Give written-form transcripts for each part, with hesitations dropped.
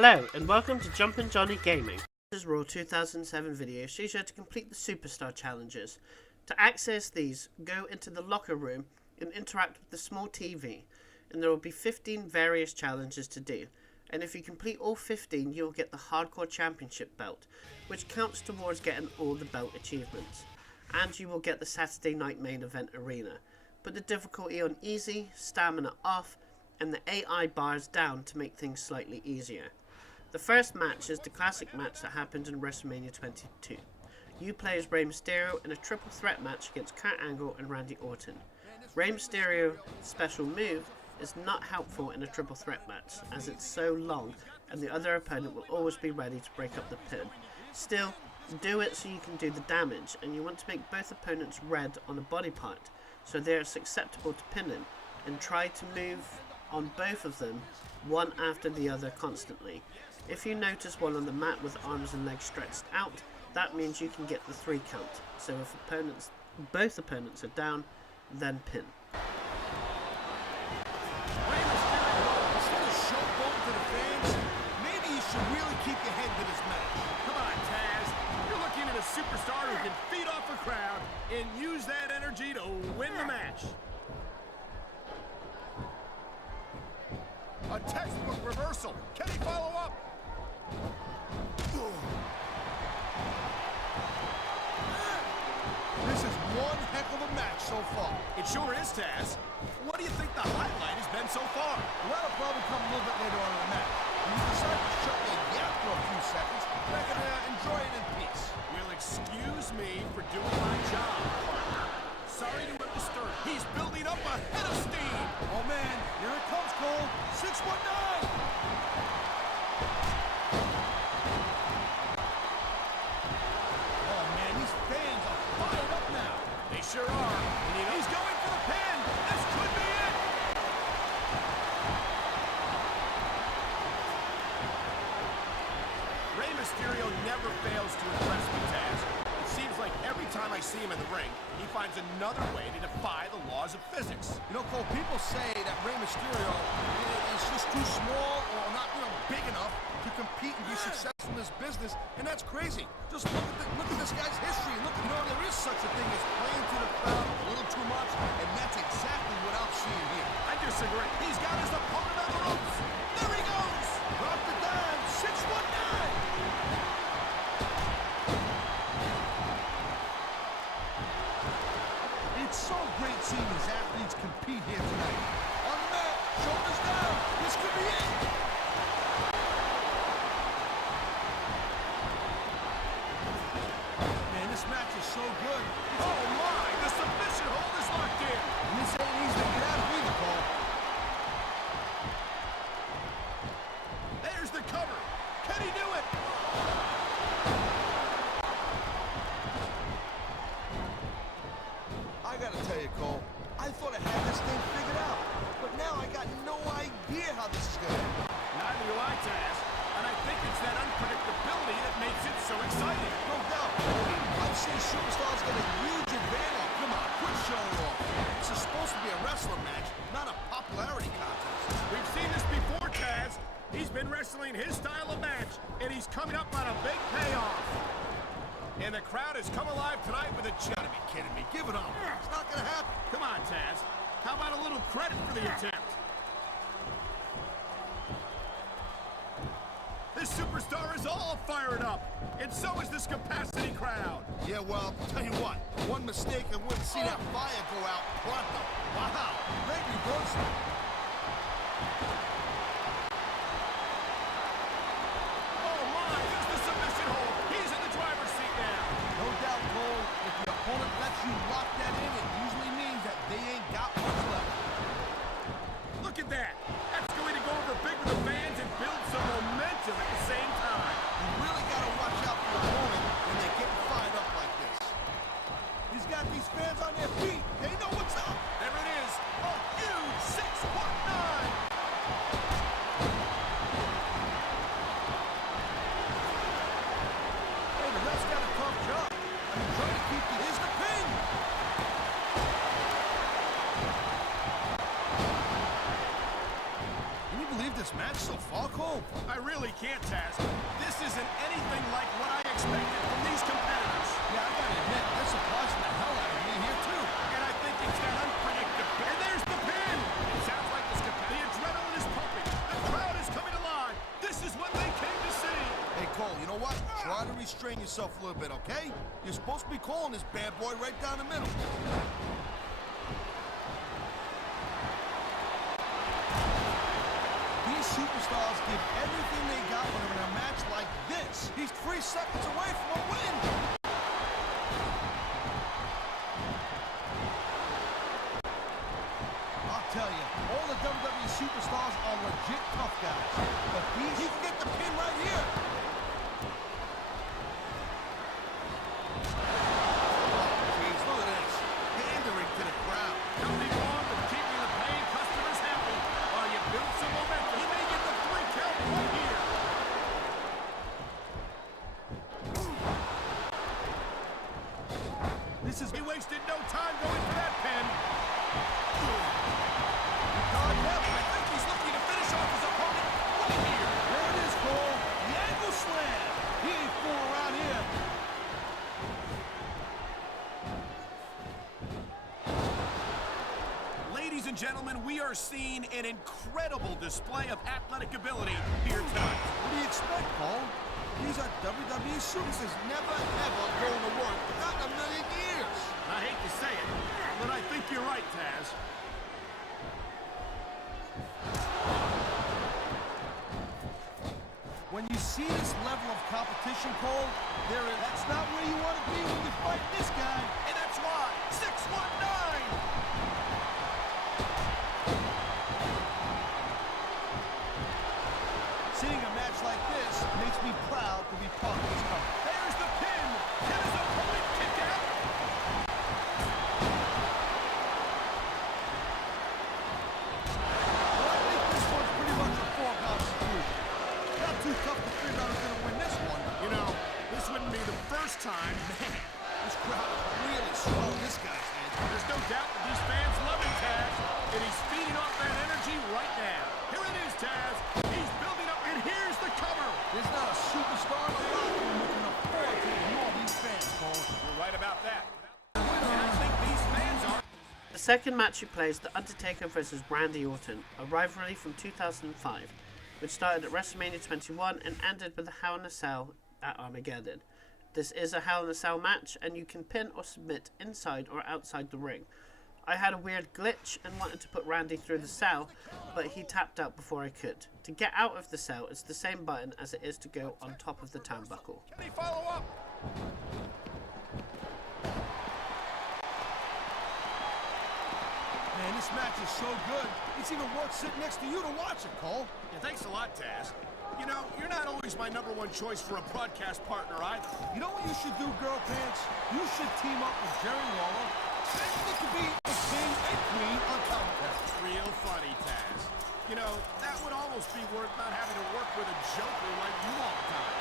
Hello and welcome to Jumpin' Johnny Gaming. This is Raw 2007 video shows you how to complete the Superstar challenges. To access these, go into the locker room and interact with the small TV, and there will be 15 various challenges to do. And if you complete all 15, you will get the Hardcore Championship belt, which counts towards getting all the belt achievements. And you will get the Saturday Night Main Event Arena. Put the difficulty on easy, stamina off, and the AI bars down to make things slightly easier. The first match is the classic match that happened in WrestleMania 22. You play as Rey Mysterio in a triple threat match against Kurt Angle and Randy Orton. Rey Mysterio's special move is not helpful in a triple threat match as it's so long and the other opponent will always be ready to break up the pin. Still, do it so you can do the damage, and you want to make both opponents red on a body part so they are susceptible to pinning, and try to move on both of them one after the other constantly. If you notice one on the mat with arms and legs stretched out, that means you can get the 3 count. So if both opponents are down, then pin. Rey Mysterio, instead of showboating to the fans, maybe you should really keep your head to this match. Come on, Taz. You're looking at a superstar who can feed off a crowd and use that energy to win the match. A textbook reversal. Can he follow up? This is one heck of a match so far. It sure is, Taz. What do you think the highlight has been so far? Well, that'll probably come a little bit later on in the match. When you decide to shut your yap for a few seconds, I can enjoy it in peace. You'll excuse me for doing my job, partner. Sorry to have disturbed. He's building up a head of steam. Oh, man. Here it comes, Cole. 619. Oh, man. These fans are fired up now. They sure are. He's going for the pin. This could be it. Rey Mysterio never fails to impress me, Taz. It seems like every time I see him in the ring, he finds another way to defy the laws of physics. You know, Cole, people say that Rey Mysterio is just too small or not, big enough to compete and be successful in this business, and that's crazy. Just look at this guy's history and look, there is such a thing as playing to the crowd a little too much, and that's exactly what I'm seeing here. I disagree. He's got his opponent on the ropes. There he goes. Drop the dime. 619. It's so great seeing these athletes compete here tonight. On the mat, shoulders down. This could be it. Man, this match is so good. Oh my, the submission hold is locked in. And this ain't easy to get out of either, Cole. There's the cover. Can he do it? I gotta tell you, Cole, I thought I had this thing figured out, but now I got no idea how this is gonna end. Neither do I, Taz, and I think it's that unpredictability that makes it so exciting. No doubt. I've seen superstars get a huge advantage. Come on, quit showing off. This is supposed to be a wrestling match, not a popularity contest. We've seen this before, Taz. He's been wrestling his style of match, and he's coming up on a big payoff. And the crowd has come alive tonight with a chance. You gotta be kidding me. Give it up. It's not gonna happen. Come on, Taz. How about a little credit for the attempt? This superstar is all fired up. And so is this capacity crowd. Yeah, well, tell you what. One mistake and wouldn't see that fire go out pronto. Wow. Great reversal. Lets you lock that in, it usually means that they ain't got much left. Look at that. That's going to go over big with the fans and build some momentum at the same time. You really got to watch out for your opponent when they get fired up like this. He's got these fans on their feet. They know what's up. There it is. A huge 619. Hey, the ref's got a tough job. Trying to keep the... Here's the pin! so far, Cole? I really can't, Taz. This isn't anything like what I expected from these competitors. Yeah, I gotta admit, they're surprising the hell out of me here, too. And I think it's that unpredictable. And there's the pin! It sounds like this the adrenaline is pumping. The crowd is coming alive. This is what they came to see. Hey, Cole, you know what? Try to restrain yourself a little bit, okay? You're supposed to be calling this bad boy right down the middle. These superstars give everything they got when they're in a match like this. He's 3 seconds away from a win. I'll tell you, all the WWE superstars are legit tough guys. But he can get the pin right here. Oh, jeez, look at this. Pandering to the crowd. Nothing wrong with keeping the paying customers happy while you build some momentum. He may get the 3 count right here. He wasted no time going for that pin. I think he's looking to finish off his opponent right here. There it is, Cole. The angle slam. He ain't fooling around here. Ladies and gentlemen, we are seeing an incredible display of athletic ability here tonight. What do you expect, Cole? These are WWE superstars. Never, ever going to work. Not in a million years. I hate to say it, but I think you're right, Taz. When you see this level of competition, Cole, that's not where you want to be when you fight this guy. And that's why 619. Seeing a match like this makes me proud to be part of this company. There's the pin. Can his opponent kick out? Well, I think this one's pretty much a foregone conclusion. Not too tough to figure out who's going to win this one. You know, this wouldn't be the first time. Man, this crowd is really swelling this guy's head. There's no doubt that these fans love him, Taz, and he's feeding off that energy right now. Here it is, Taz. He's building up, and here's the cover. There's not a superstar in the locker room who can afford to ignore these fans, Cole. You're right about that. And I think these fans are... The second match he plays, The Undertaker vs Randy Orton, a rivalry from 2005, which started at WrestleMania 21 and ended with a Hell in a Cell at Armageddon. This is a Hell in a Cell match, and you can pin or submit inside or outside the ring. I had a weird glitch and wanted to put Randy through the cell, but he tapped out before I could. To get out of the cell, it's the same button as it is to go on top of the turnbuckle. Can he follow up? Man, this match is so good, it's even worth sitting next to you to watch it, Cole. Yeah, thanks a lot, Taz. You know, you're not always my #1 choice for a broadcast partner either. You know what you should do, Girl Pants? You should team up with Jerry Lawler. It could be a king and queen on commentary. Real funny, Taz. You know, that would almost be worth not having to work with a joker like you all the time.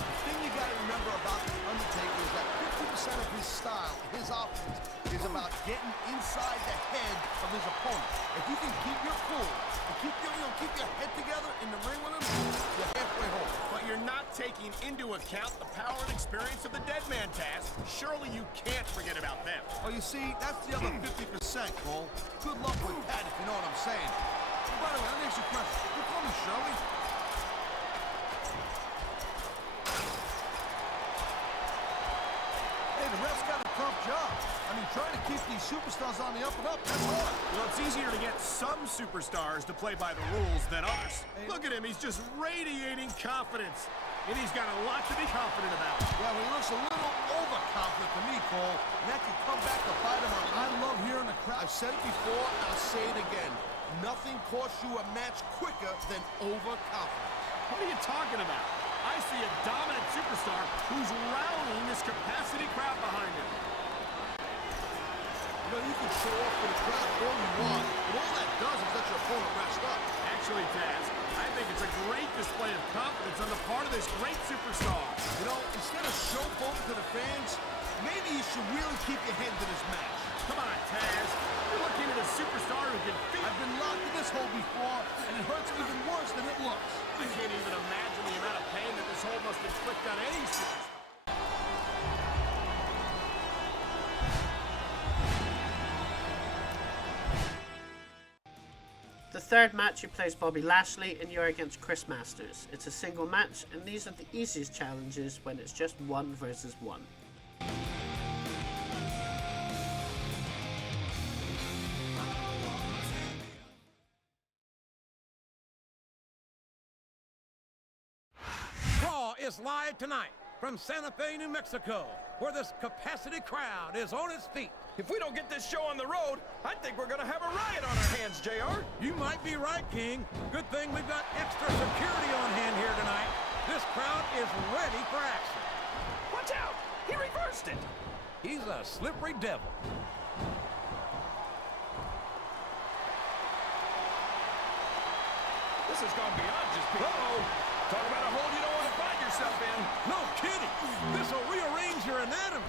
The thing you gotta remember about the Undertaker is that 50% of his style, his offense, is about getting inside the head of his opponent. If you can keep your cool and keep your head together in the ring with him, you're halfway home. But you're not taking into account the power and experience of the dead man, Taz. Surely you can't forget about them. Oh, you see, that's the other 50%, Cole. Good luck with that, if you know what I'm saying. By the way, let me ask you a question. You call me Shirley? Hey, the ref's got a tough job. I mean, trying to keep these superstars on the up and up, that's hard. Well, it's easier to get some superstars to play by the rules than others. Look at him, he's just radiating confidence. And he's got a lot to be confident about. Well, he looks a little overconfident to me, Cole. And that can come back to bite him. I love hearing the crowd. I've said it before, and I'll say it again. Nothing costs you a match quicker than overconfidence. What are you talking about? I see a dominant superstar who's rallying this capacity crowd behind him. You know, you can show off for the crowd all you want, but all that does is let your opponent rest up. Actually, Taz, I think it's a great display of confidence on the part of this great superstar. You know, instead of showboating to the fans, maybe you should really keep your head to this match. Come on, Taz. You're looking at a superstar who can beat. I've been locked in this hole before, and it hurts even worse than it looks. I can't even imagine the amount of pain that this hole must inflict on any superstar. The third match, you plays Bobby Lashley and you're against Chris Masters. It's a single match, and these are the easiest challenges when it's just 1 versus 1. Raw is live tonight from Santa Fe, New Mexico, where this capacity crowd is on its feet. If we don't get this show on the road, I think we're going to have a riot on our hands, JR. You might be right, King. Good thing we've got extra security on hand here tonight. This crowd is ready for action. Watch out! He reversed it! He's a slippery devil. This has gone beyond just being... Uh-oh! Talk about a hole you don't want to find yourself in. No kidding. This will rearrange your anatomy.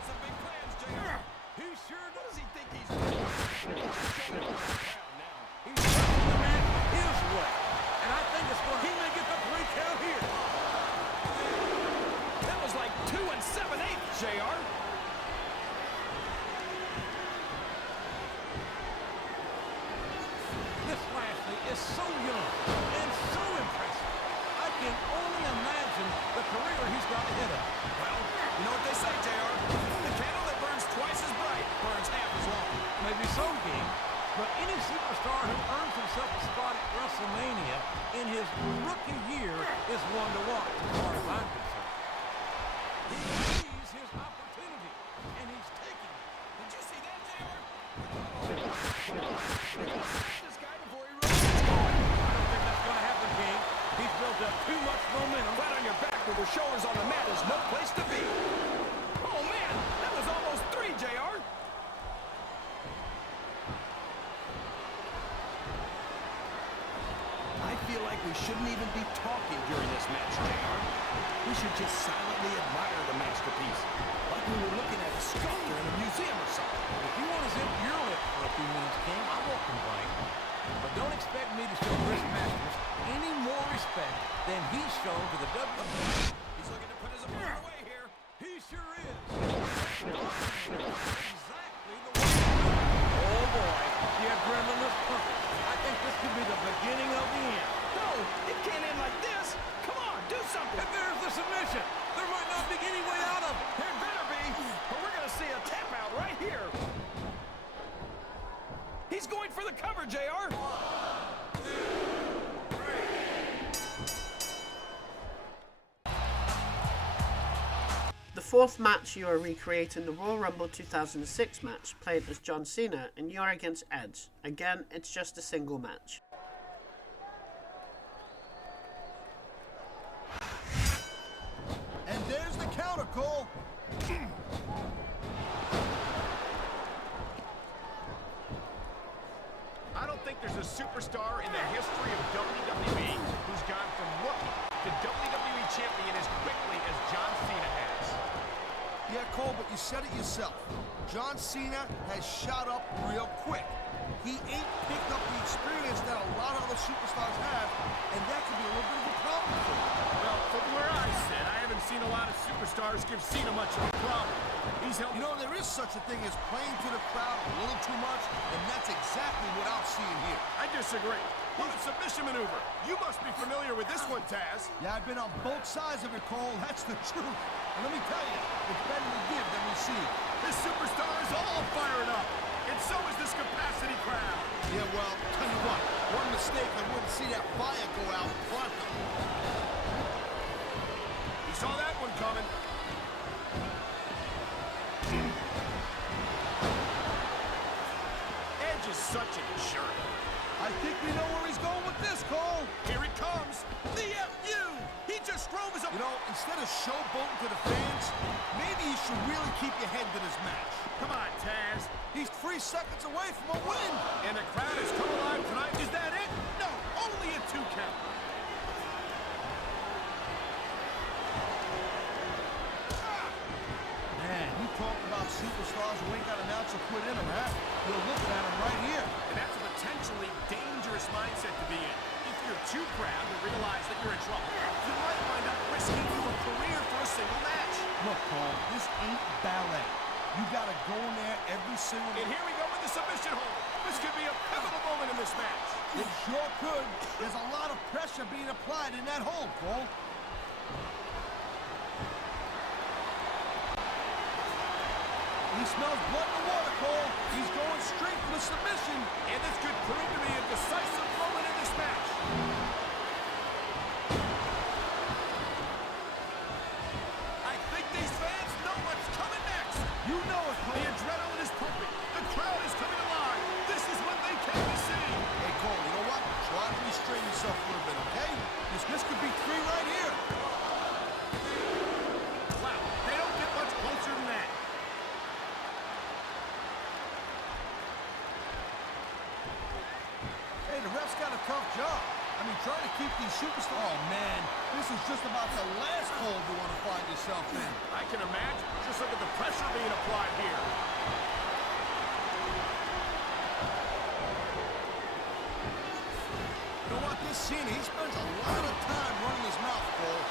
Some big plans, JR. He sure What does. does he think he's... He's pushing the man his way. And I think it's going. He may get the 3 count here. That was like 2 7/8, JR. This Lashley is so young and so impressive. I can only imagine the career he's got ahead of him. Well, you know what they say, JR. The candle that burns twice as bright burns half as long. Maybe so, King. But any superstar who earns himself a spot at WrestleMania in his rookie year is one to watch, as far as I'm concerned. He sees his opportunity, and he's taking it. Did you see that, JR? This guy before he runs. It's going. I don't think that's going to happen, King. He's built up too much momentum. Flat on your back with your shoulders on the mat is no place to be. Oh, man. That was almost 3, JR. I feel like we shouldn't even be talking during this match, JR. We should just silently admire the masterpiece. Like we were looking at a sculptor in a museum or something. If you want to zip your lip for a few minutes, King, I won't complain. But don't expect me to show Chris Masters any more respect than he's shown to the WWE. He's looking to put his opponent away here. He sure is. Exactly the way. Oh boy, the adrenaline is pumping. I think this could be the beginning of the end. No, it can't end like this. Come on, do something. And there's the submission. There might not be any way out of it. There better be, or we're going to see a tap out right here. He's going for the cover, JR. 1, 2, 3. The fourth match, you are recreating the Royal Rumble 2006 match, played as John Cena, and you're against Edge. Again, it's just a single match. And there's the counter, Cole. I don't think there's a superstar in the history of WWE who's gone from rookie to WWE champion as quickly as John Cena has. Yeah, Cole, but you said it yourself. John Cena has shot up real quick. He ain't picked up the experience that a lot of other superstars have, and that could be a little bit of a problem for him. Well, from where I sit, I haven't seen a lot of superstars give Cena much of a problem. He's held... You know, there is such a thing as playing to the crowd a little too much, and that's exactly what I'm seeing here. I disagree. What a submission maneuver. You must be familiar with this one, Taz. Yeah, I've been on both sides of it, Cole. That's the truth. And let me tell you, it's better to give than receive. This superstar is all fired up. And so is this capacity crowd. Yeah, well, tell you what, one mistake I wouldn't see that fire go out pronto. He saw that one coming. Edge is such a jerk. I think we know where he's going with this, Cole. Here he comes. The FU. He just drove his... You know, instead of showboating to the fans, maybe you should really keep your head to this match. Come on, Taz. He's 3 seconds away from a win. And the crowd has come alive tonight. Is that it? No, only a 2 count. good in him, huh? You'll look at him right here. And that's a potentially dangerous mindset to be in. If you're too proud to realize that you're in trouble, you might wind up risking your career for a single match. Look, Cole, this ain't ballet. You gotta go in there every single... And here we go with the submission hold. This could be a pivotal moment in this match. It sure could. There's a lot of pressure being applied in that hold, Cole. He smells blood in the water, Cole. He's going straight for the submission. And this could prove to be a decisive moment in this match. I think these fans know what's coming next. You know it, Cole. The adrenaline is pumping. The crowd is coming alive. This is what they came to see. Hey, Cole, you know what? Try to restrain yourself a little bit, okay? This could be 3 right here. Wow, they don't get much closer than that. Hey, the ref's got a tough job. I mean, trying to keep these superstars... Oh, man, this is just about the last hold you want to find yourself in. I can imagine. Just look at the pressure being applied here. You know what? This Cena, he spends a lot of time running his mouth, Cole.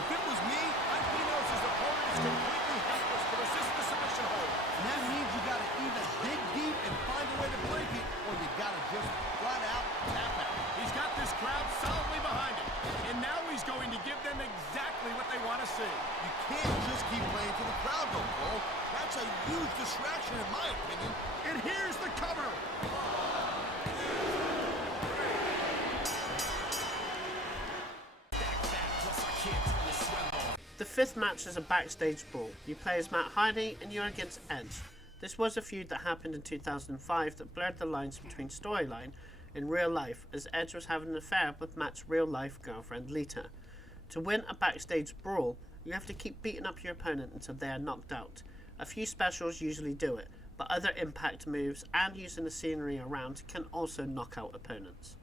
If it was me, I think he knows his opponent is completely helpless to resist the submission hold. and that means you got to either dig deep and find a way to break it, or you got to just flat out tap out. He's got this crowd solidly behind him. And now he's going to give them exactly what they want to see. You can't just keep playing to the crowd, though, Cole. That's a huge distraction, in my opinion. And here's the cover. The 5th match is a backstage brawl. You play as Matt Hardy and you're against Edge. This was a feud that happened in 2005 that blurred the lines between storyline and real life, as Edge was having an affair with Matt's real-life girlfriend Lita. To win a backstage brawl, you have to keep beating up your opponent until they are knocked out. A few specials usually do it, but other impact moves and using the scenery around can also knock out opponents.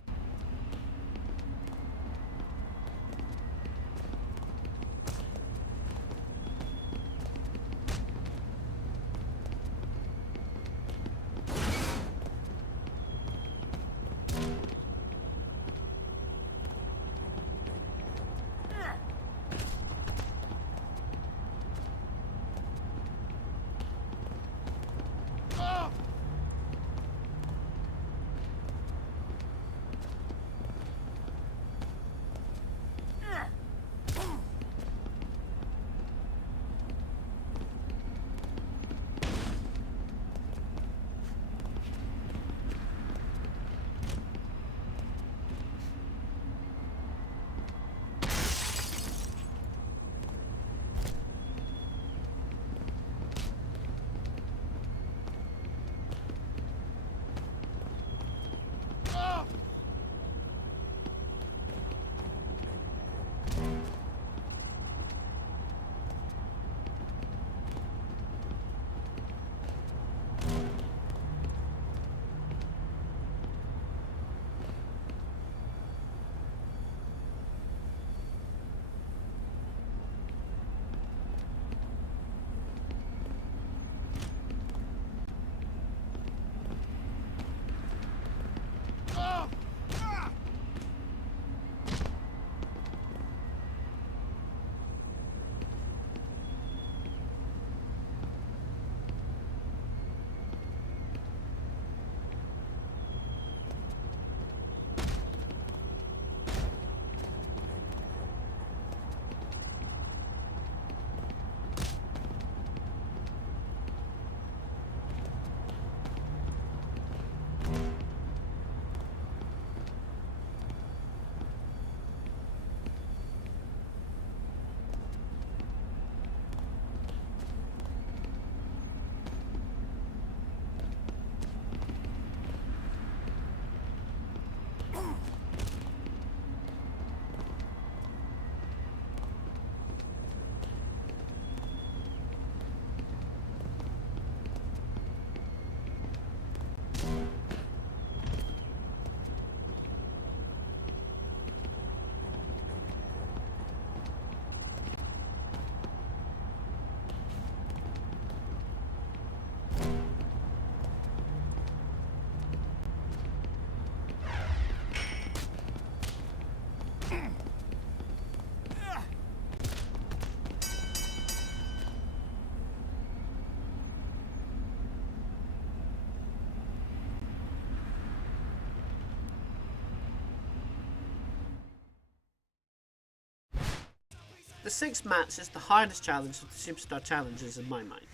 The sixth match is the hardest challenge of the Superstar Challenges in my mind.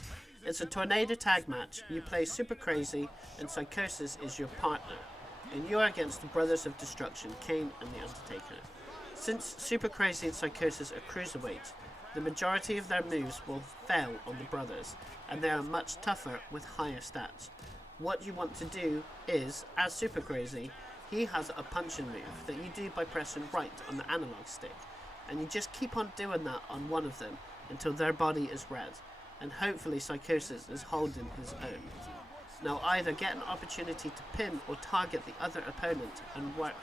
It's a tornado tag match. You play Super Crazy and Psychosis is your partner, and you are against the Brothers of Destruction, Kane and The Undertaker. Since Super Crazy and Psychosis are cruiserweights, the majority of their moves will fail on the brothers, and they are much tougher with higher stats. What you want to do is, as Super Crazy, he has a punching move that you do by pressing right on the analog stick, and you just keep on doing that on one of them until their body is red, and hopefully Psychosis is holding his own. Now either get an opportunity to pin or target the other opponent and work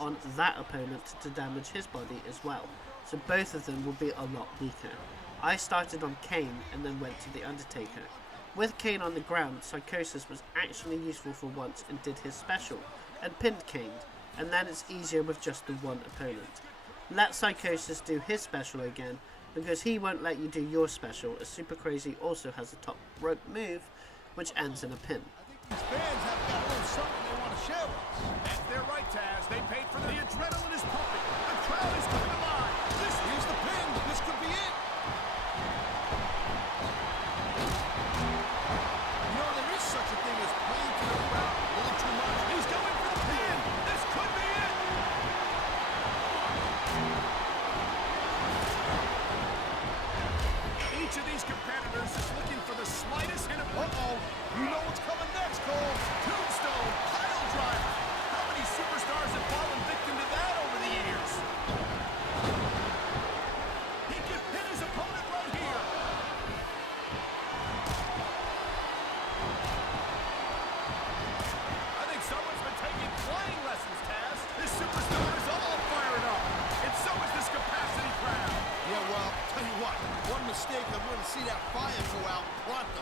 on that opponent to damage his body as well, so both of them will be a lot weaker. I started on Kane and then went to The Undertaker. With Kane on the ground, Psychosis was actually useful for once and did his special, and pinned Kane, and then it's easier with just the one opponent. Let Psychosis do his special again, because he won't let you do your special, as Super Crazy also has a top rope move, which ends in a pin. These fans have got a little something they want to share with us. That's their right, Taz. They paid for the adrenaline is pumping. The crowd is coming alive. Here's the pin. This could be it. You know, there is such a thing as playing to the crowd a little too much. He's going for the pin. This could be it. Each of these competitors is looking for the slightest hint of... Uh-oh. You know what's coming next, Cole. Tombstone, pile driver. How many superstars have fallen victim to that over the years? He could pin his opponent right here. I think someone's been taking flying lessons, Taz. This superstar is all fired up. And so is this capacity crowd. Yeah, well, tell you what. One mistake, I'm going to see that fire go out pronto.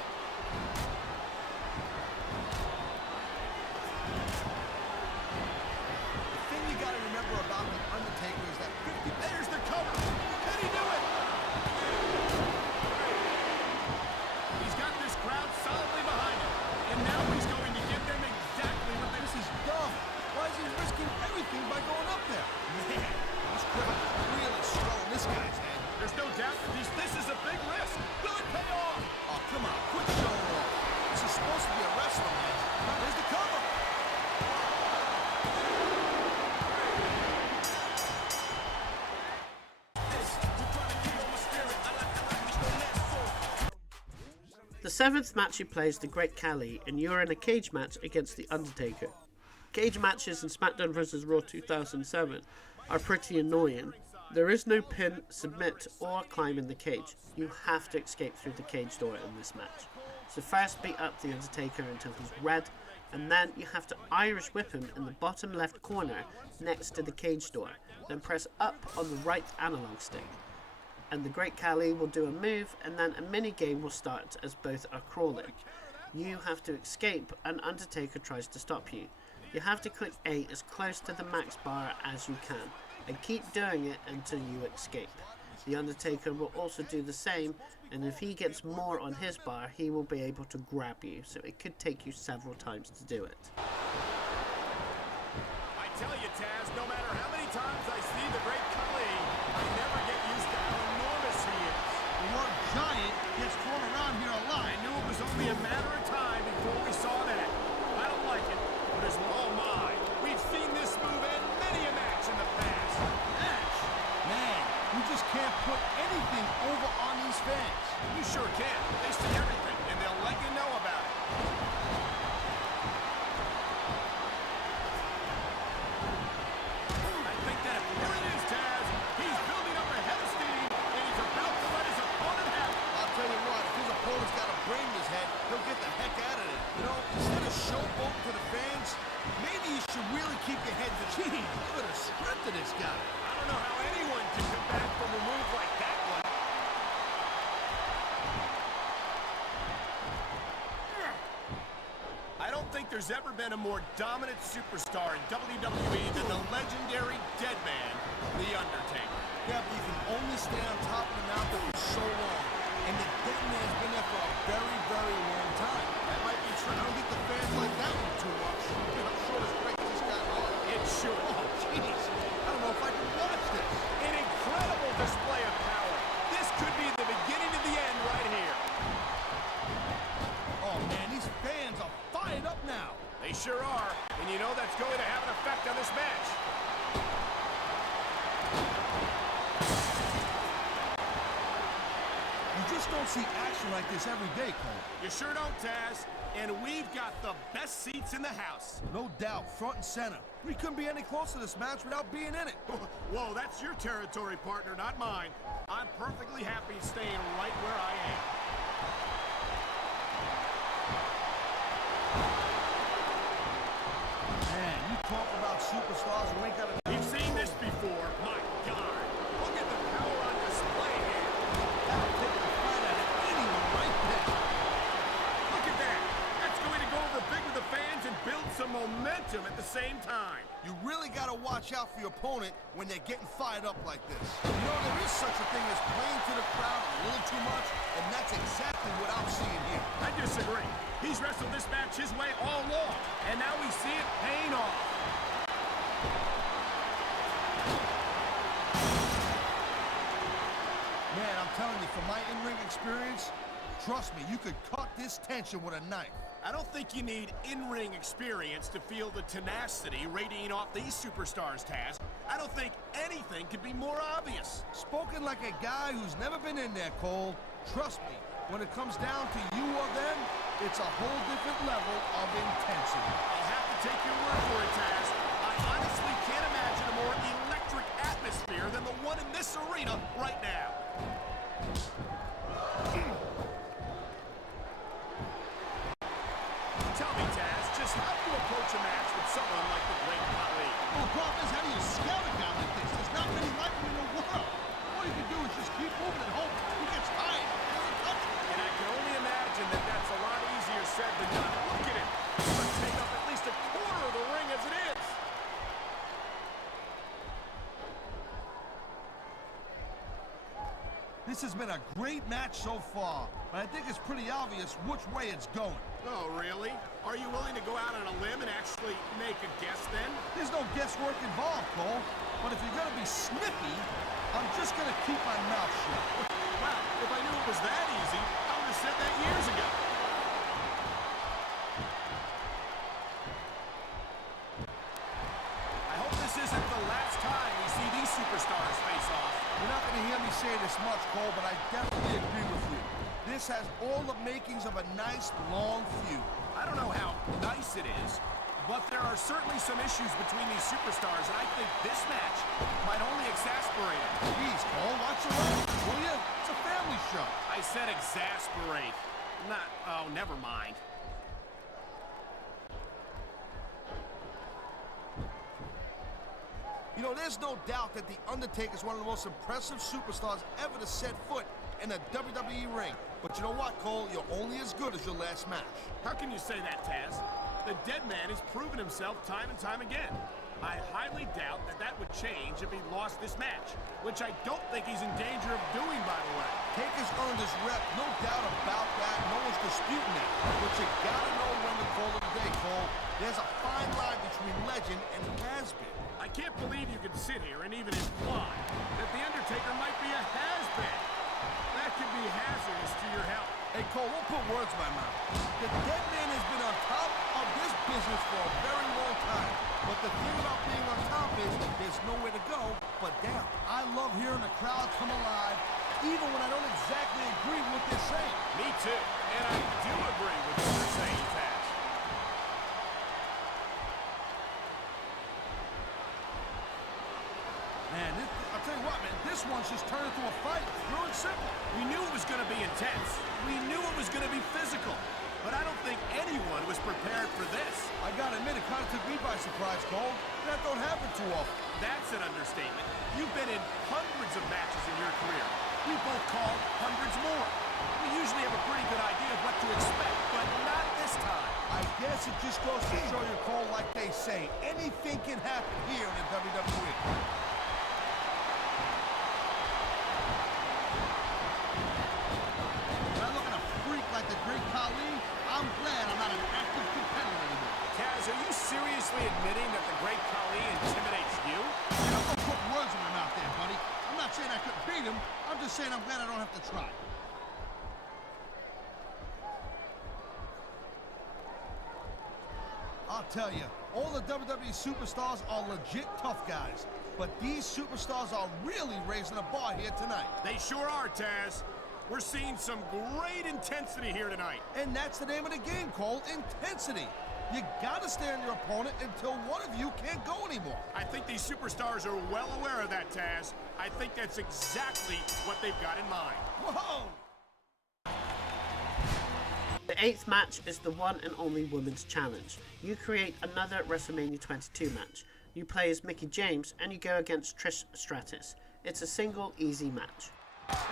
About the Undertaker is that 50... There's the cover. Can he do it? He's got this crowd solidly behind him. And now he's going to give them exactly what they... This is dumb. Why is he risking everything by going up there? Man, this crowd is really strong this guy's head. There's no doubt that this is a big risk. Will it pay off? Oh, come on. Quit showing off. This is supposed to be a wrestling match. There's the cover. The seventh match you play is the Great Khali, and you are in a cage match against The Undertaker. Cage matches in Smackdown vs Raw 2007 are pretty annoying. There is no pin, submit, or climb in the cage. You have to escape through the cage door in this match. So first beat up The Undertaker until he's red, and then you have to Irish whip him in the bottom left corner next to the cage door. Then press up on the right analog stick. And the Great Khali will do a move, and then a mini game will start as both are crawling. You have to escape, and Undertaker tries to stop you. You have to click A as close to the max bar as you can, and keep doing it until you escape. The Undertaker will also do the same, and if he gets more on his bar, he will be able to grab you, so it could take you several times to do it. I tell you, Taz, no matter how many times I see the Great Khali, I never get used to how enormous he is. The word giant gets thrown around here a lot. I knew it was only a matter of time before we saw that. I don't like it, but it's oh my. We've seen this move in many a match in the past. Match? Man, you just can't put anything over on these fans. You sure can. They see everything, and they'll let you know about it. I think that here it is, Taz. He's building up a head of steam, and he's about to let his opponent have it. I'll tell you what, if his opponent's got a brain in his head, he'll get the heck out of it. You know, instead of showboating to the fans, maybe you should really keep your head to the team. Look at the strength of this guy. I don't know how anyone can come back from a move like that one. there's ever been a more dominant superstar in WWE than the legendary Deadman, The Undertaker. Yeah, but you can only stay on top of the mountain for so long. And the Deadman's been there for a very, very long time. That might be true. I don't think the fans like that one too much. I'm sure this break just got hard. It sure. Oh, jeez. I don't know if I can watch this. An incredible display of power. This could be the beginning of the end right here. Oh, man, these fans are fired up now. They sure are. And you know that's going to have an effect on this match. You just don't see action like this every day, Cole. You sure don't, Taz. And we've got the best seats in the house. No doubt, front and center. We couldn't be any closer to this match without being in it. Whoa, that's your territory, partner, not mine. I'm perfectly happy staying right where I am. Man, you talk about superstars who ain't got a... We've seen this before. My God. Look at the power on display here. That'll take the fight out of anyone right there. Look at that. That's going to go over big with the fans and build some momentum at the same time. You really got to watch out for your opponent when they're getting fired up like this. You know, there is such a thing as playing to the crowd a little too much, and that's exactly what I'm seeing here. I disagree. He's wrestled this match his way all along, and now we see it paying off. Man, I'm telling you, from my in-ring experience, trust me, you could cut this tension with a knife. I don't think you need in-ring experience to feel the tenacity radiating off these superstars, Taz. I don't think anything could be more obvious. Spoken like a guy who's never been in there, Cole. Trust me, when it comes down to you or them, it's a whole different level of intensity. I'll have to take your word for it, Taz. I honestly can't imagine a more electric atmosphere than the one in this arena right now. Tell me, Taz, just how do you approach a match with someone like the great Khali? Well, the problem is, how do you scout a guy like this? There's not many like him in the world. All you can do is just keep moving and hope he gets tired. He doesn't touch it. And I can only imagine that that's a lot easier said than done. Look at him. He must take up at least a quarter of the ring as it is. This has been a great match so far, but I think it's pretty obvious which way it's going. Oh, really? Are you willing to go out on a limb and actually make a guess then? There's no guesswork involved, Cole. But if you're going to be snippy, I'm just going to keep my mouth shut. Wow, if I knew it was that easy, I would have said that years ago. I hope this isn't the last time we see these superstars face off. You're not going to hear me say this much, Cole, but I definitely agree with you. This has all the makings of a nice, long feud. I don't know how nice it is, but there are certainly some issues between these superstars, and I think this match might only exasperate it. Please, Cole, watch your language, will you? It's a family show. I said exasperate. Not, oh, never mind. You know, there's no doubt that The Undertaker is one of the most impressive superstars ever to set foot in a WWE ring. But you know what, Cole? You're only as good as your last match. How can you say that, Taz? The dead man has proven himself time and time again. I highly doubt that that would change if he lost this match, which I don't think he's in danger of doing, by the way. Taker's earned his rep, no doubt about that. No one's disputing that. But you gotta know when to call it a day, Cole. There's a fine line between legend and has-been. I can't believe you can sit here and even imply that The Undertaker might be a has-been. That could be hazardous to your health. Hey, Cole, don't put words in my mouth. The dead man has been on top of this business for a very long time. But the thing about being on top is there's nowhere to go but down. I love hearing the crowd come alive, even when I don't exactly agree with what they're saying. Me too. And I do agree with what you're saying, Taz. Man, I'll tell you what, man, this one's just turned into a fight. Pure and simple. We knew it was going to be intense. We knew it was going to be physical. But I don't think anyone was prepared for this. I gotta admit, it kind of took me by surprise, Cole. That don't happen too often. That's an understatement. You've been in hundreds of matches in your career. We both called hundreds more. We usually have a pretty good idea of what to expect, but not this time. I guess it just goes to show you, Cole, like they say, anything can happen here in the WWE. When I look at a freak like the great Khali, I'm glad I'm not an active competitor anymore. Taz, are you seriously admitting that the great Khali intimidates you? Yeah, I'm gonna put words in my mouth there, buddy. I'm not saying I could beat him. I'm just saying I'm glad I don't have to try. I'll tell you, all the WWE superstars are legit tough guys. But these superstars are really raising the bar here tonight. They sure are, Taz. We're seeing some great intensity here tonight. And that's the name of the game, Cole, intensity. You gotta stay on your opponent until one of you can't go anymore. I think these superstars are well aware of that, Taz. I think that's exactly what they've got in mind. Whoa! The 8th match is the one and only Women's Challenge. You create another WrestleMania 22 match. You play as Micky James and you go against Trish Stratus. It's a single, easy match.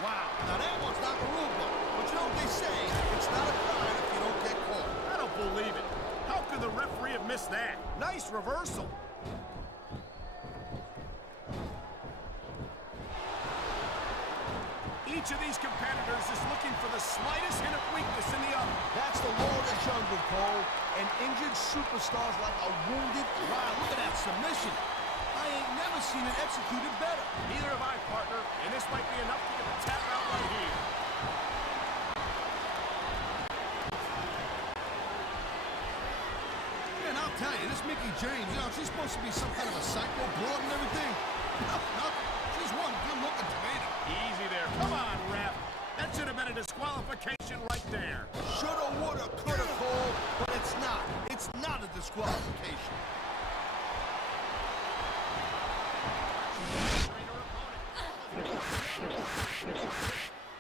Wow, now that one's not the rule book. But you know what they say, it's not a crime if you don't get caught. I don't believe it. How could the referee have missed that? Nice reversal. Each of these competitors is looking for the slightest hint of weakness in the other. That's the law of the jungle, Cole. And injured superstars like a wounded lion. Look at that submission. I ain't never seen it executed better. Neither have I, partner, and this might be enough to get a tap out right here. Man, I'll tell you, this Micky James, you know, she's supposed to be some kind of a psycho broad and everything. Nothing. She's one good-looking tomato. Easy there. Come on, ref. That should have been a disqualification right there. Shoulda, woulda, coulda, Cole, but it's not. It's not a disqualification.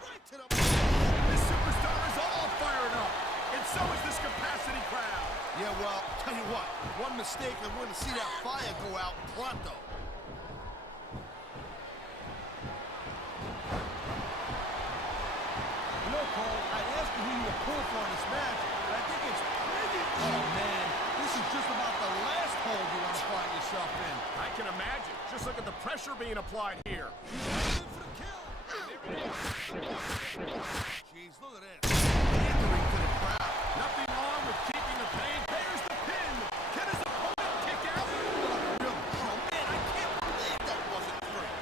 Right to the... This superstar is all fired up, and so is this capacity crowd. Yeah, well, tell you what, one mistake and we're going to see that fire go out pronto. You know, Cole, I'd ask you who you were pulling for in this match, but I think it's pretty... Oh, man, this is just about the last hole you want to find yourself in. I can imagine. Just look at the pressure being applied here. He's for the kill. Jeez, look at this. Pandering to the crowd. Nothing wrong with keeping the pain. There's the pin. Can his opponent kick out? Oh, man, I can't believe that wasn't free.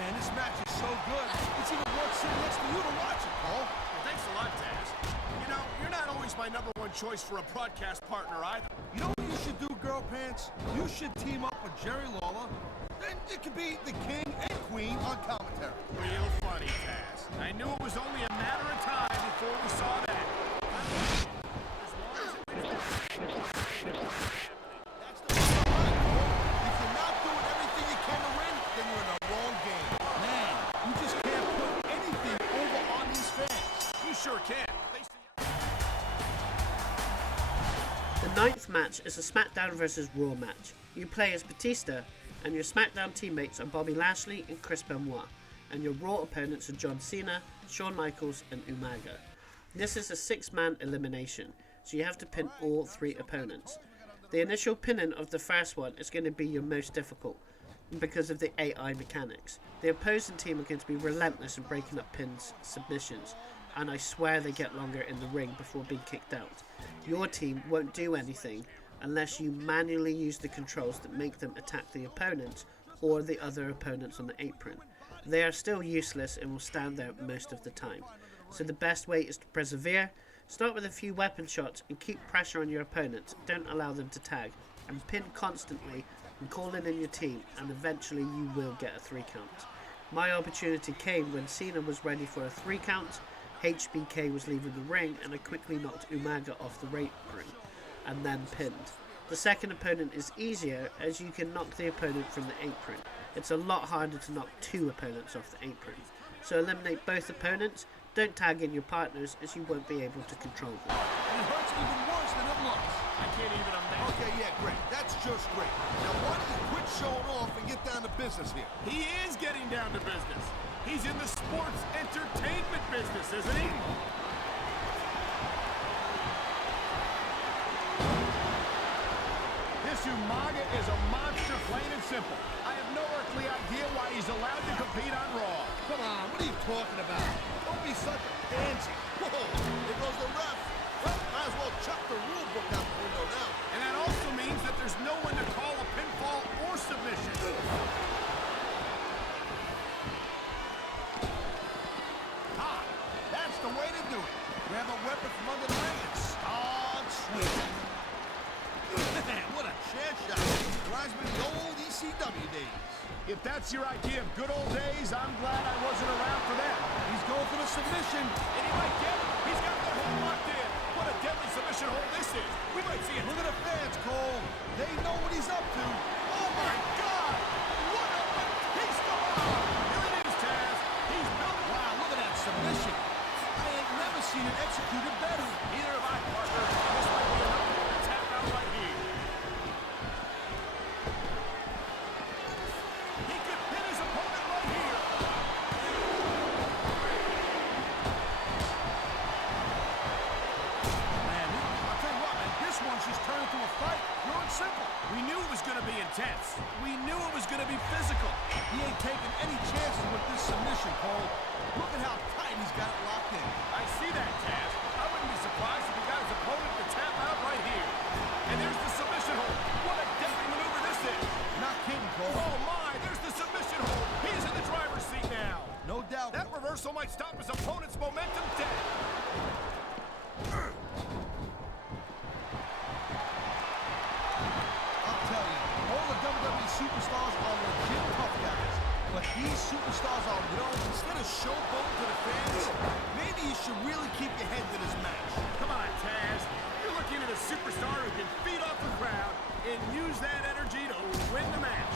Man, this match is so good. It's even worth sitting next to you to watch it, Cole. Well, thanks a lot, Taz. You know, you're not always my #1 choice for a broadcast partner either. You know what you should do, Girl Pants? You should team up with Jerry Lawler. Then it could be the king and queen on commentary. Real funny, Taz. I knew it was only a matter of time before we saw that. That's the bottom line, Cole. If you're not doing everything you can to win, then you're in the wrong game. Man, you just can't put anything over on these fans. You sure can. The 9th match is a Smackdown vs Raw match. You play as Batista, and your Smackdown teammates are Bobby Lashley and Chris Benoit, and your Raw opponents are John Cena, Shawn Michaels, and Umaga. This is a 6-man elimination, so you have to pin all 3 opponents. The initial pinning of the first one is going to be your most difficult, because of the AI mechanics. The opposing team are going to be relentless in breaking up pins, submissions, and I swear they get longer in the ring before being kicked out. Your team won't do anything unless you manually use the controls that make them attack the opponent or the other opponents on the apron. They are still useless and will stand there most of the time. So the best way is to persevere, start with a few weapon shots and keep pressure on your opponents, don't allow them to tag, and pin constantly and call in your team, and eventually you will get a 3 count. My opportunity came when Cena was ready for a 3 count, HBK was leaving the ring, and I quickly knocked Umaga off the apron and then pinned. The second opponent is easier as you can knock the opponent from the apron. It's a lot harder to knock 2 opponents off the apron. So eliminate both opponents, don't tag in your partners as you won't be able to control them. And it hurts even worse than it looks. I can't even imagine. Okay, yeah, great. That's just great. Now why don't you quit showing off and get down to business here. He is getting down to business. He's in the sports entertainment business, isn't he? This Umaga is a monster, plain and simple. I have no earthly idea why he's allowed to compete on Raw. Come on, what are you talking about? Don't be such a pansy. Whoa, there goes the ref. Well, might as well chuck the rule book out the window now. And that also means that there's no one to call a pinfall or submission. Ah, that's the way to do it. Grab a weapon from under the ring and start swinging. What a chair shot. Reminds me of the old ECW days. If that's your idea of good old days, I'm glad I wasn't around for that. He's going for the submission. And he might get it. He's got the hold locked in. What a deadly submission hold this is. We might see it. Look at the fans, Cole. They know what he's up to. Oh, my God. What a Batista! Here it is, Taz. He's built it. Wow, look at that submission. I ain't never seen it executed better. Neither have I, partner. This might be enough to tap out right here. He could pin his opponent right here. Man, I'll tell you what, man, this one's just turned into a fight. Pure and simple. We knew it was going to be intense. We knew it was going to be physical. He ain't taking any chances with this submission, Cole. Look at how tight he's got it locked in. I see that, Taz. I wouldn't be surprised if he got his opponent to tap out right here. And there's the submission hold. What a deadly maneuver this is. Not kidding, Cole. Oh, my. There's the submission hold. He's in the driver's seat now. No doubt. That reversal might stop his opponent's momentum dead. I'll tell you, all the WWE superstars are legit tough guys. But these superstars are known, instead of showboating to the fans, maybe you should really keep your head to this match. Come on, Taz. You're looking at a superstar who can feed off the crowd and use that energy to win the match.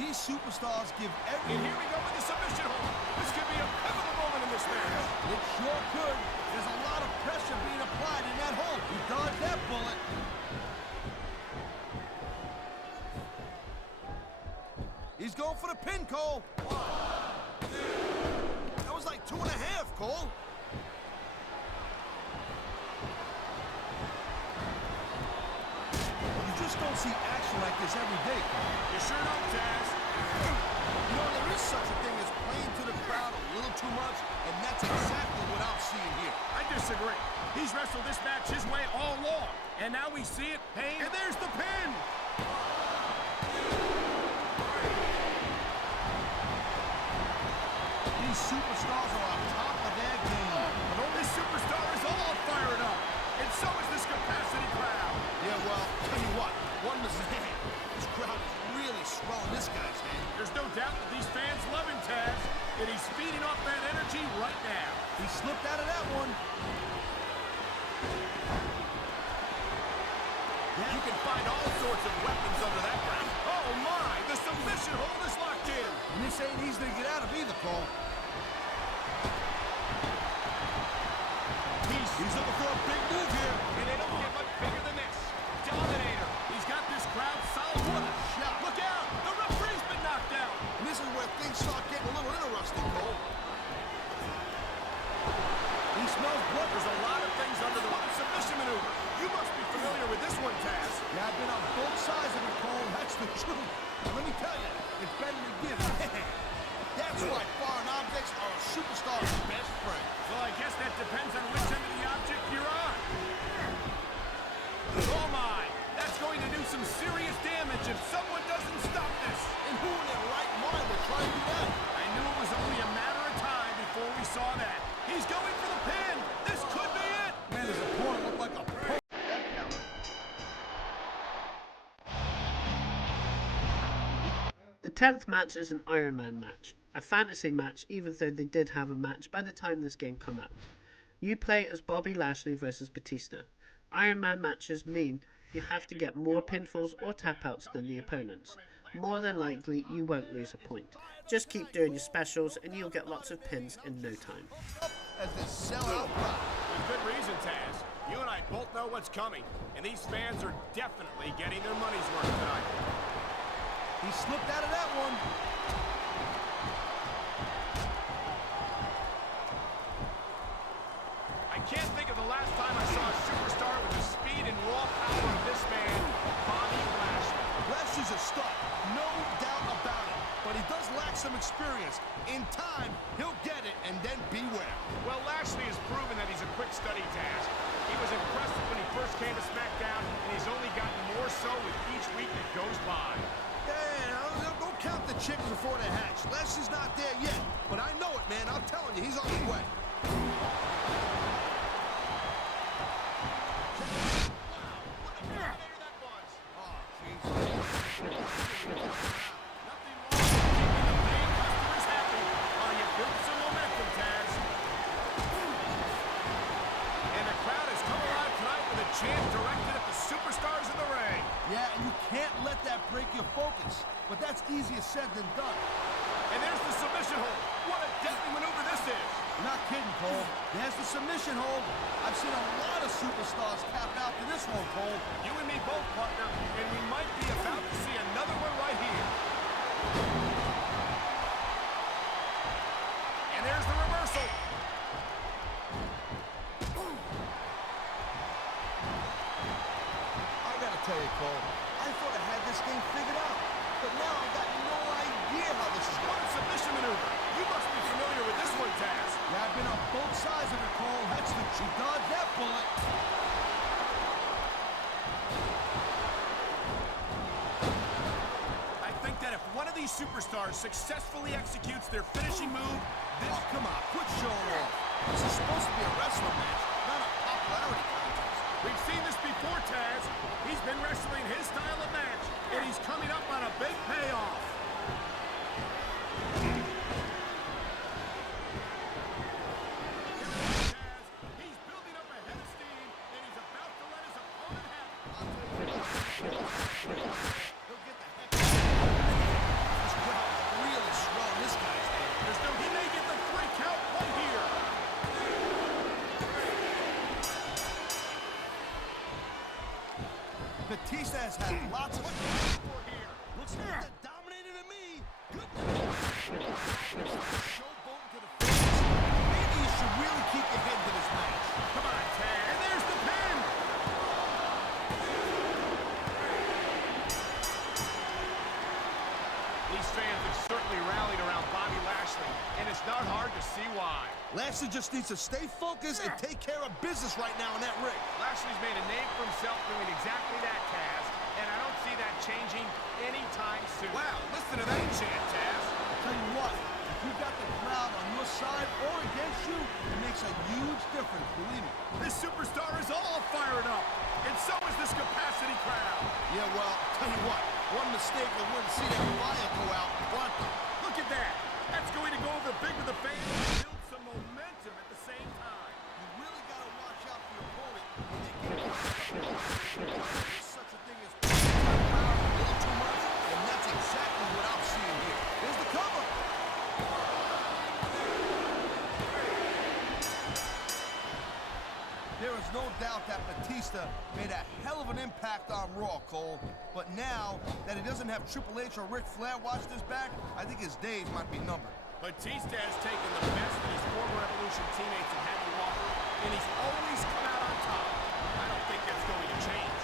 These superstars give every... And here we go with the submission hold. This could be a pivotal moment in this match. It sure could. There's a lot of pressure being applied in that hold. He dodged that bullet. He's going for the pin, Cole. 1, 2. That was like 2.5, Cole. You just don't see action like this every day, Cole. You sure don't, Taz. You know, there is such a thing as playing to the crowd a little too much, and that's exactly what I'm seeing here. I disagree. He's wrestled this match his way all along. And now we see it, and there's the pin. These superstars are on top of their game. But this superstar is all fired up. And so is this capacity crowd. Yeah, well, tell you what, one mistake. This crowd is really swelling this guy's head. There's no doubt that these fans love him, Taz. And he's feeding off that energy right now. He slipped out of that one. You can find all sorts of weapons under that ground. Oh, my. The submission hold is locked in. And this ain't easy to get out of either, Cole. He's looking for a big move here. And they don't get much bigger than this. Dominator. He's got this crowd solid. What a shot. Look out. The referee's been knocked out. And this is where things start getting a little interesting, Cole. He smells blood. There's a lot of things under the submission maneuver. You must be familiar with this one, Taz. Yeah, I've been on both sides of it, Cole. That's the truth. Let me tell you, it's better to give. That's why foreign objects are a superstar's best friend. Well, I guess that depends on which end of the object you're on. Oh, my. That's going to do some serious damage if someone doesn't stop this. And who in their right mind would try to do that? I knew it was only a matter of time before we saw that. He's going for the pin. This could be it. Man, his opponent looked like a pro. The 10th match is an Iron Man match, a fantasy match even though they did have a match by the time this game came out. You play as Bobby Lashley versus Batista. Iron Man matches mean you have to get more pinfalls or tap outs than the opponents. More than likely you won't lose a point. Just keep doing your specials and you'll get lots of pins in no time. As the sellout. With good reason, Taz. You and I Both know what's coming, and these fans are definitely getting their money's worth tonight. He slipped out of that one. I can't think of the last time I saw a superstar with the speed and raw power of this man, Bobby Lashley. Lashley's a stud, no doubt about it. But he does lack some experience. In time, he'll get it, and then beware. Well, Lashley has proven that he's a quick study task. He was impressive when he first came to SmackDown, and he's only gotten more so with each week that goes by. Hey, don't count the chickens before they hatch. Lashley's not there yet, but I know it, man. I'm telling you, he's on his way. Chance directed at the superstars in the ring. Yeah, and you can't let that break your focus. But that's easier said than done. And there's the submission hold. What a deadly maneuver this is. You're not kidding, Cole. There's the submission hold. I've seen a lot of superstars tap out to this one, Cole. You and me both, partner, and we might be about to see another one right here. And there's the reversal. Tell you, Cole, I thought I had this thing figured out, but now I got no idea how this is What going. a submission maneuver. You must be familiar with this one, Taz. Yeah, I've been on both sides of it, Cole. That's the she dodged that bullet. I think that if one of these superstars successfully executes their finishing move, this... Oh, come on, quit showing off. This is supposed to be a wrestling match, not a popularity contest. We've seen this before, Taz. He's been wrestling his style of match, and he's coming up on a big payoff. He's building up a head of steam, and he's about to let his opponent have it. He'll get the heck out of here. This crowd is really strong, this guy's head. He may get the 3 count right here. Batista has had lots of... Looks like they're dominating to me. Good. Showboat to the face. Maybe you should really keep your head to this match. Come on, Taz. And there's the pin. These fans have certainly rallied around Bobby Lashley, and it's not hard to see why. Lashley just needs to stay focused and take care of business right now in that ring. Lashley's made a name for himself doing exactly that, Taz, and I don't see that changing anytime soon. Wow, listen to that chant, Taz. I'll tell you what, if you got the crowd on your side or against you, it makes a huge difference, believe me. This superstar is all fired up, and so is this capacity crowd. Yeah, well, tell you what, one mistake we wouldn't see that fire go out in front of them. Look at that. That's going to go over big with the fans and build some momentum at the same time. You really got to watch out for your opponent when they get There's such a thing as power a little too much, and that's exactly what I'm seeing here. Here's the cover. There is no doubt that Batista made a hell of an impact on Raw, Cole. But now that he doesn't have Triple H or Ric Flair watching his back, I think his days might be numbered. Batista has taken the best that his former Evolution teammates have had to offer, and he's always come out on top. I don't think that's going to change.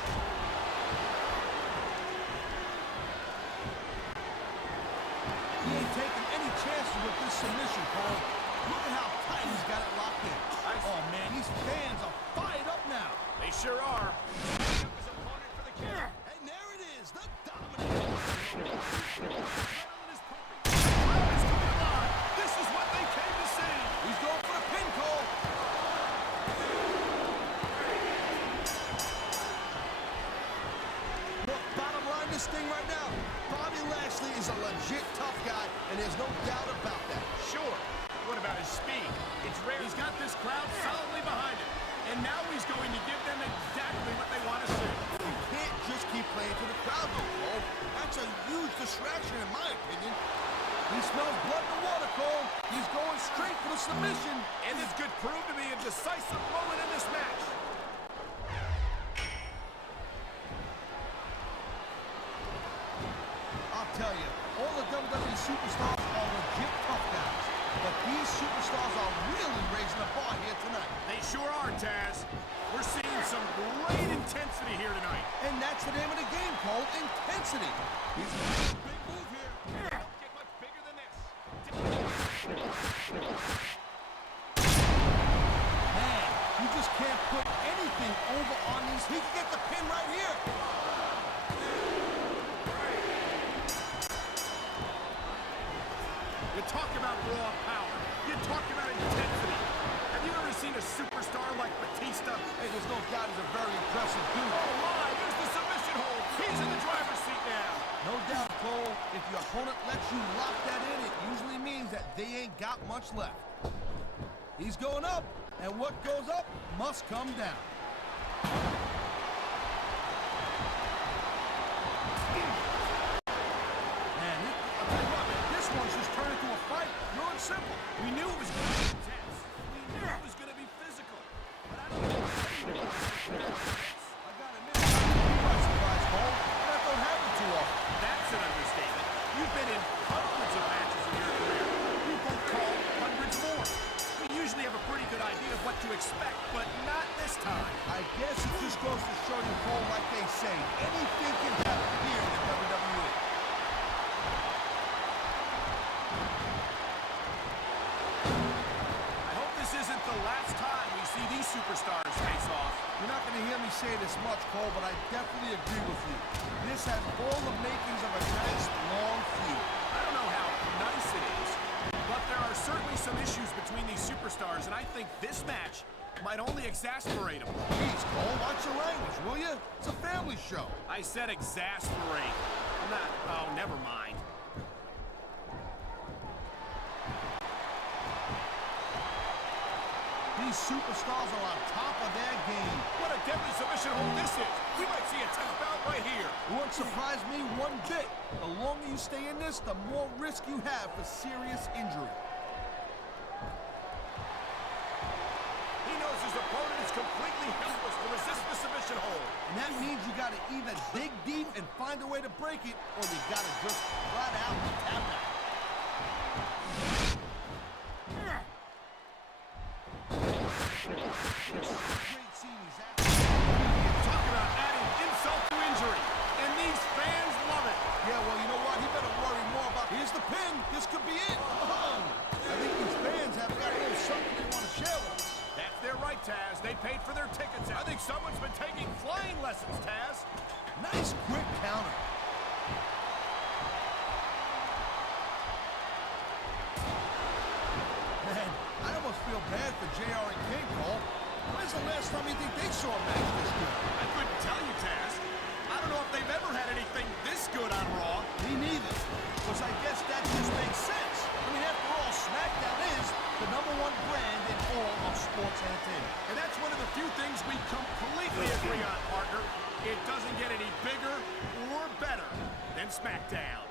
He ain't taking any chances with this submission, Cole. Look at how tight he's got it locked in. Oh, man, these fans are fired up now. They sure are. He's up his opponent for the kill. And there it is, the dominant. Adrenaline is pumping. The crowd is coming alive. This is what they came to see. He's going for the pin, Cole. Look, bottom line, this thing right now, Bobby Lashley is a legit tough guy, and there's no doubt about that. Sure. What about his speed? It's rare. He's got this crowd solidly behind him. And now he's going to give them exactly what they want to see. You can't just keep playing to the crowd, though, Cole. That's a huge distraction, in my opinion. He smells blood in the water, Cole. He's going straight for the submission. And this could prove to be a decisive moment in this match. sure are, Taz. We're seeing some great intensity here tonight. And that's the name of the game, Cole. Intensity. He's got a big move here. Don't get much bigger than this. Man, you just can't put anything over on these. He can get the pin right here. You talk about raw power. You talk about intensity. Have you ever seen a superstar like Batista? Hey, there's no doubt he's a very impressive dude. Oh my, there's the submission hold. He's in the driver's seat now. No doubt, Cole. If your opponent lets you lock that in, it usually means that they ain't got much left. He's going up, and what goes up must come down. Man, I'll tell you what, man, this one's just turned into a fight. Pure and simple. We knew it was going to be intense. We knew it was going to be physical. But I don't know. I gotta admit, I'm by surprise, Cole. That don't happen too often. That's an understatement. You've been in hundreds of matches in your career. You both call hundreds more. We usually have a pretty good idea of what to expect, but not this time. I guess it just goes to show you, Cole, like they say, anything can happen here in the WWE. I hope this isn't the last time we see these superstars face off. You're not going to hear me say this much, Cole, but I definitely agree with you. This has all the makings of a nice, long feud. I don't know how nice it is, but there are certainly some issues between these superstars, and I think this match might only exasperate them. Jeez, Cole, watch your language, will you? It's a family show. I said exasperate. I'm not, oh, never mind. These superstars are on top of their game. What a deadly submission hold this is. We might see a tap out right here. It won't surprise me one bit. The longer you stay in this, the more risk you have for serious injury. He knows his opponent is completely helpless to resist the submission hold. And that means you got to either dig deep and find a way to break it, or you got to just flat out tap out. Great scene, he's Talk about adding insult to injury. And these fans love it. Yeah, well, you know what? He better worry more about... Here's the pin. This could be it. I think these fans have got a little something they want to share with us. That's their right, Taz. They paid for their tickets. I think someone's been taking flying lessons, Taz. Nice quick counter. Man, I almost feel bad for JR and King, Cole. When's the last time you think they saw a match this good? I couldn't tell you, Taz. I don't know if they've ever had anything this good on Raw. Me neither. Because I guess that just makes sense. I mean, after all, Smackdown is the #1 brand in all of sports entertainment. And that's one of the few things we completely agree on, partner. It doesn't get any bigger or better than Smackdown.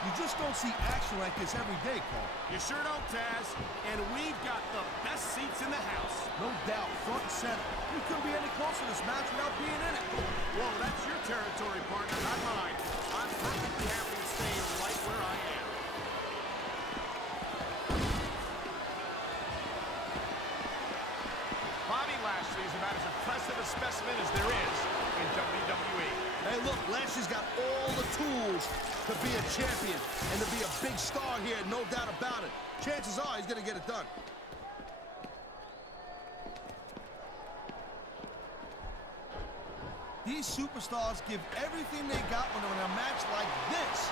You just don't see action like this every day, Cole. You sure don't, Taz. And we've got the best seats in the house. No doubt, front and center. You couldn't be any closer to this match without being in it. Whoa, that's your territory, partner, not mine. I'm perfectly happy to stay right where I am. Bobby Lashley is about as impressive a specimen as there is in WWE. Hey, look, Lashley's got all the tools to be a champion and to be a big star here, no doubt about it. Chances are he's going to get it done. These superstars give everything they got when they're in a match like this.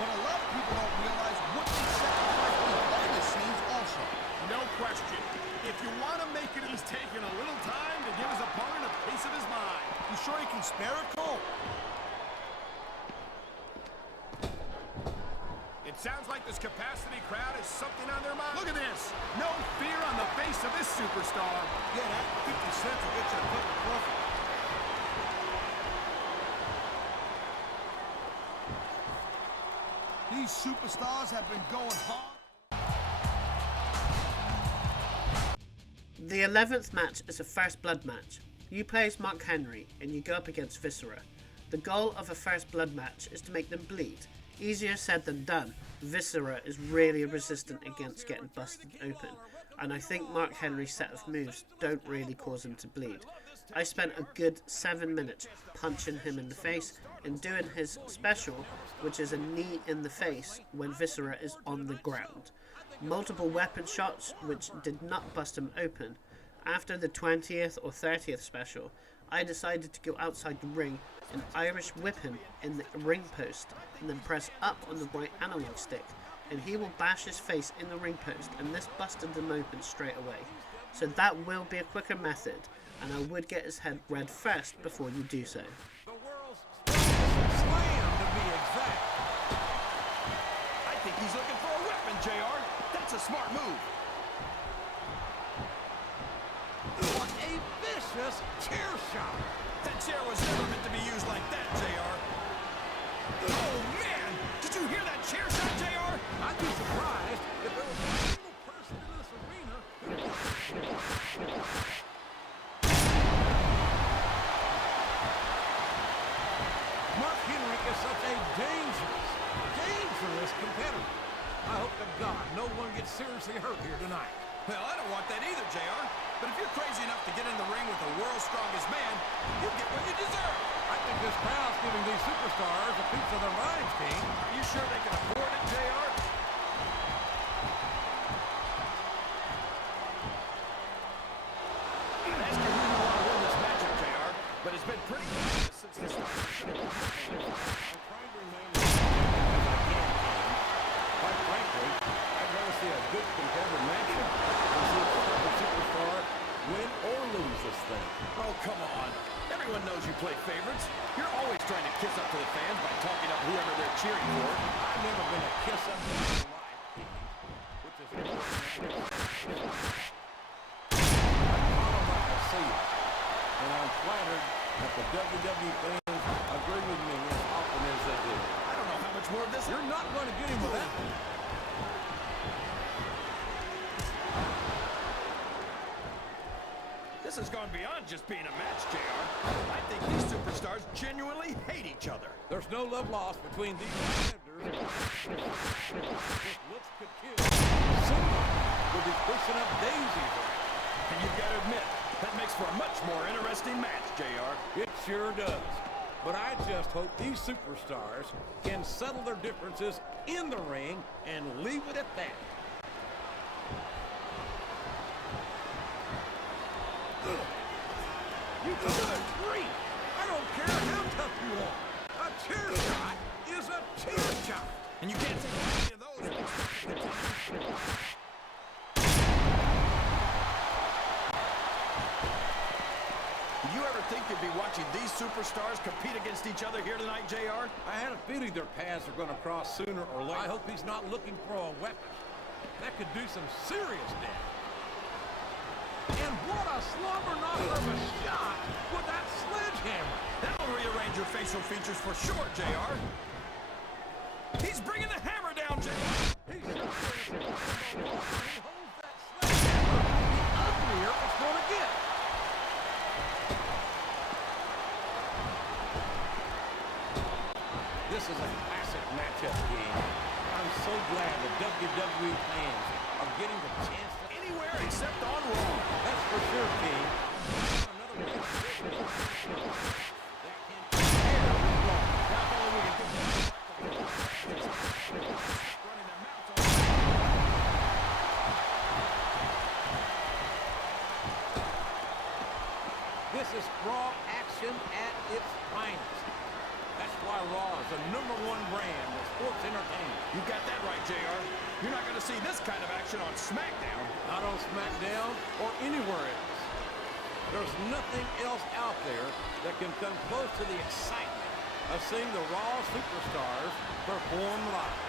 But a lot of people don't realize what they sacrifice behind the scenes also. No question. If you want to make it, he's taking a little time to give his opponent a piece of his mind. You sure he can spare it, Cole? It sounds like this capacity crowd has something on their mind. Look at this. No fear on the face of this superstar. Yeah, that 50 cents will get you a cup of coffee. These superstars have been going hard. The 11th match is a First Blood match. You play as Mark Henry and you go up against Viscera. The goal of a First Blood match is to make them bleed. Easier said than done. Viscera is really resistant against getting busted open, and I think Mark Henry's set of moves don't really cause him to bleed. I spent a good 7 minutes punching him in the face and doing his special, which is a knee in the face when Viscera is on the ground. Multiple weapon shots which did not bust him open. After the 20th or 30th special, I decided to go outside the ring and Irish whip him in the ring post and then press up on the right analog stick, and he will bash his face in the ring post, and this busted them open straight away. So that will be a quicker method, and I would get his head read first before you do so. The world's slam, to be exact. I think he's looking for a weapon, JR. That's a smart move. What a vicious chair shot. That chair was never meant to be used like that, JR. Oh, man! Did you hear that chair shot, JR? I'd be surprised if there was a single person in this arena who... Mark Henry is such a dangerous competitor. I hope to God no one gets seriously hurt here tonight. Well, I don't want that either, JR. But if you're crazy enough to get in the ring with the world's strongest man, you get what you deserve. I think this crowd's giving these superstars a piece of their minds, King. Are you sure they can afford it, JR? I'd ask you who you want to win this matchup, JR, but it's been pretty good since the start. I'm trying to remain as I can, King. Quite frankly, I'd rather see a good competitive matchup than see a superstar win or lose this thing. Oh, come on. Everyone knows you play favorites. You're always trying to kiss up to the fans by talking up whoever they're cheering for. I've never been a kiss up in my life, King, which is important. I follow like I see it, and I'm flattered that the WWE fans agree with me as often as they do. I don't know how much more of this. You're not going to get him with that one. This has gone beyond just being a match, JR. I think these superstars genuinely hate each other. There's no love lost between these competitors. If looks could kill, someone will be pushing up daisies. And you've got to admit, that makes for a much more interesting match, JR. It sure does. But I just hope these superstars can settle their differences in the ring and leave it at that. You good grief! I don't care how tough you are. A chair shot is a chair shot. And you can't take any of those and expect to continue. Did you ever think you'd be watching these superstars compete against each other here tonight, JR? I had a feeling their paths are going to cross sooner or later. I hope he's not looking for a weapon. That could do some serious damage. And what a slumber knocker of a shot with that sledgehammer. That'll rearrange your facial features for sure, JR. He's bringing the hammer down, JR. He sure is. He holds that sledgehammer, the uglier it's going to get. This is a classic matchup, King. I'm so glad the WWE fans are getting the chance to... Anywhere except on Raw. That's for sure, King. Another match that can compare with Raw. Now, all we can do is running their mouths on. This is Raw action at its finest. That's why Raw is the #1 brand of sports entertainment. You got that right, JR. You're not going to see this kind of action on SmackDown. Not on SmackDown or anywhere else. There's nothing else out there that can come close to the excitement of seeing the Raw superstars perform live.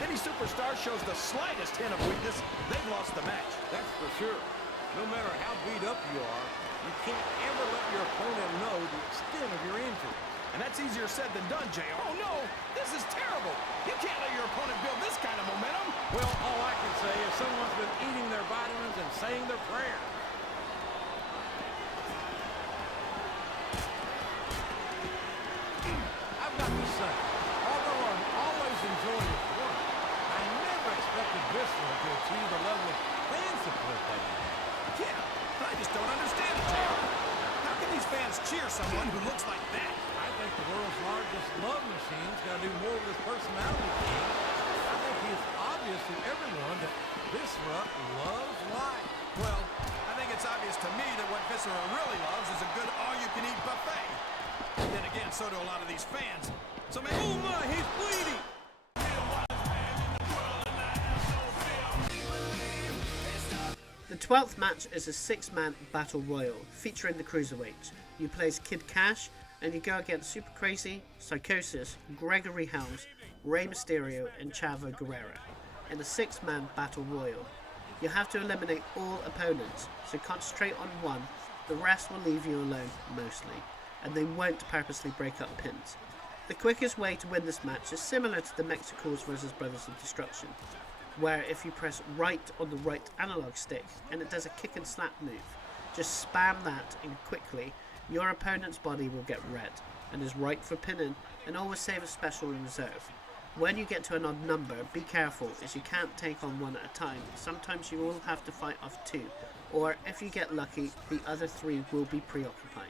If any superstar shows the slightest hint of weakness, they've lost the match. That's for sure. No matter how beat up you are, you can't ever let your opponent know the extent of your injury. And that's easier said than done, JR. Oh, no! This is terrible! You can't let your opponent build this kind of momentum! Well, all I can say is someone's been eating their vitamins and saying their prayers. second. Although I always enjoy his work, I never expected Viscera to achieve the level of fan support that he had. Yeah, I just don't understand it, JR. How can these fans cheer someone who looks like that? I think the world's largest love machine's got to do more with his personality, King. I think it's obvious to everyone that Viscera loves life. Well, I think it's obvious to me that what Viscera really loves is a good all-you-can-eat buffet. Then again, so do a lot of these fans. So maybe... Oh my, he's bleeding! The 12th match is a 6-man battle royal featuring the cruiserweights. You play as Kid Kash and you go against Super Crazy, Psychosis, Gregory Helms, Rey Mysterio and Chavo Guerrero in a 6-man battle royal. You have to eliminate all opponents, so concentrate on one, the rest will leave you alone mostly, and they won't purposely break up pins. The quickest way to win this match is similar to the Mexicools vs Brothers of Destruction, where if you press right on the right analog stick and it does a kick and slap move, just spam that and quickly your opponent's body will get red and is right for pinning, and always save a special in reserve. When you get to an odd number, be careful as you can't take on one at a time. Sometimes you will have to fight off 2, or if you get lucky, the other 3 will be preoccupied.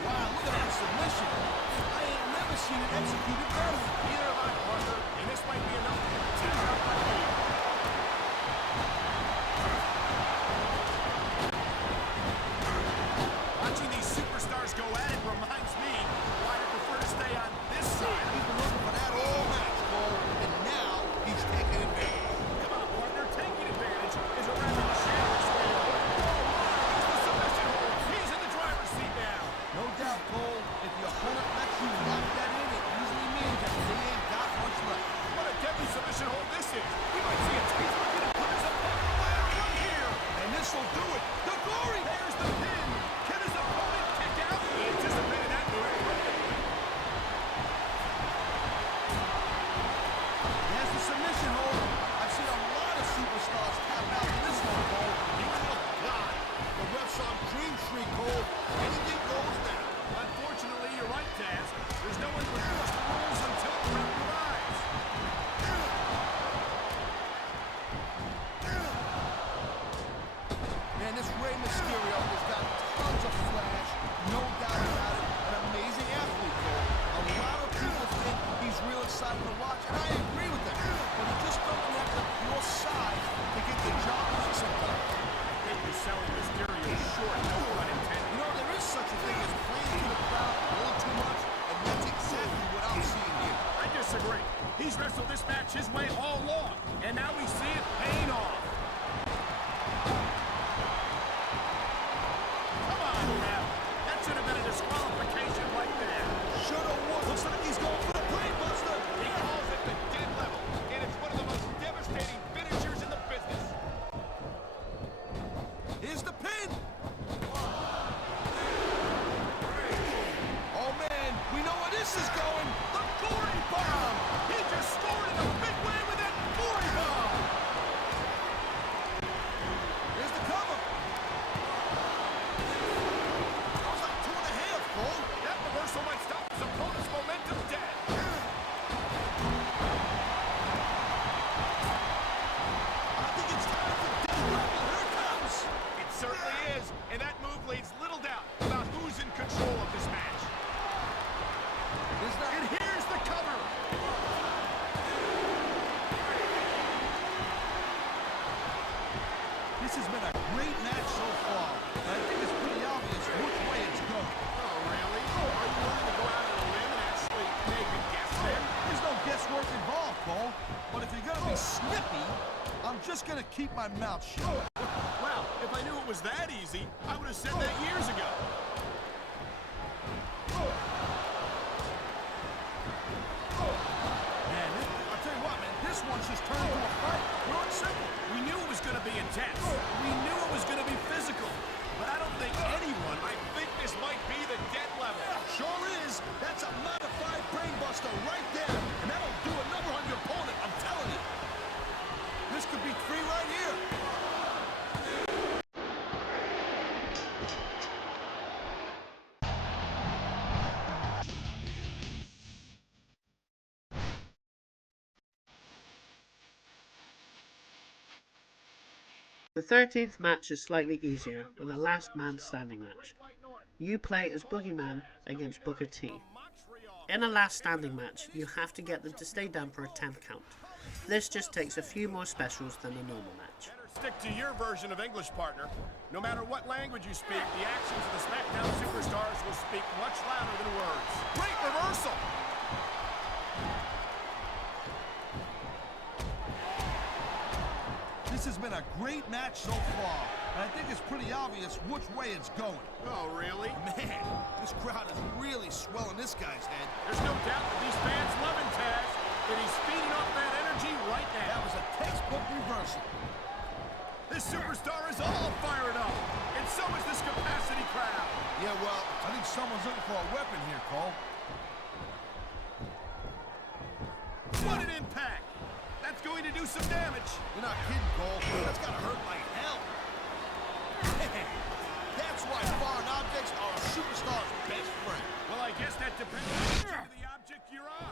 Wow, look at that submission. I ain't never seen it executed better. Neither have I, Parker. And this might be enough to tear out my lead. Watching these superstars go at it reminds me why I prefer to stay on this side. He's been looking for that all match, Cole, and now he's taking advantage. Come on, partner. Taking advantage is a rather shameless way to put it. Here's the submission hold. He's in the driver's seat now. No doubt, Cole. If your opponent lets you lock that in, it usually means that they ain't got much left. What a deadly submission hold this is. We might see a taste of it. Put his opponent ladder right here. And this will do it. The glory! There's the pin. Can his opponent kick out? He anticipated that move perfectly. There's the submission hold. I've seen a lot of superstars tap out in this one, Cole. Oh, God. The ref's on Green Street, Cole. Anything goes down. Unfortunately, you're right, Taz. There's no one to enforce the rules until the ref arrives. Man, this Rey Mysterio has got tons of flash, no doubt about it. An amazing athlete, Cole. A lot of people think he's real exciting to watch, and I agree with them. But he just doesn't have the pure size to get the job done sometimes. I think you're selling Mysterio short, no pun intended. You know, there is such a thing as playing to the crowd a little too much, and that's exactly what I'm seeing here. I disagree. He's wrestled this match his way all along, and now we see it paying off. Come on, ref. That should have been a disqualification right there. Shoulda, woulda. Looks like he's going for the brainbuster. He calls it the dead level, and it's one of the most devastating finishers in the business. Here's the pin. Oh, man, we know where this is going. The glory bomb! He just scored in a big way with that glory bomb! There's the cover. That was like 2.5, Cole. That reversal might stop his opponent's momentum dead. I think it's time for death level. Here it comes. It certainly is, and that move leaves little doubt about who's in control of this match. Is that And here's the cover! This has been a great match so far. I think it's pretty obvious which way it's going. Oh, really? Are you willing to go out on a limb and actually make a guess there? There's no guesswork involved, Cole. But if you're gonna be snippy, I'm just gonna keep my mouth shut. Well, if I knew it was that easy, I would have said that years ago. Man, I'll tell you what, man, this one's just turned into a fight. Pure and simple. We knew it was going to be intense. We knew it was going to be physical. But I don't think anyone might think this might be the dead level. Sure is. That's a modified brainbuster right there. And that'll do a number on your opponent, I'm telling you. This could be 3 right here. The 13th match is slightly easier, with a last man standing match. You play as Boogeyman against Booker T. In a last standing match, you have to get them to stay down for a 10 count. This just takes a few more specials than a normal match. Stick to your version of English, partner. No matter what language you speak, the actions of the SmackDown superstars will speak much louder than words. Great reversal! This has been a great match so far, and I think it's pretty obvious which way it's going. Oh, really? Man, this crowd is really swelling this guy's head. There's no doubt that these fans love him, Taz, and he's feeding off that energy right now. That was a textbook reversal. This superstar is all fired up, and so is this capacity crowd. Yeah, well, I think someone's looking for a weapon here, Cole. What an impact! That's going to do some damage. You're not kidding, Cole. That's gotta hurt like hell. That's why foreign objects are a superstar's best friend. Well, I guess that depends on the object you're on.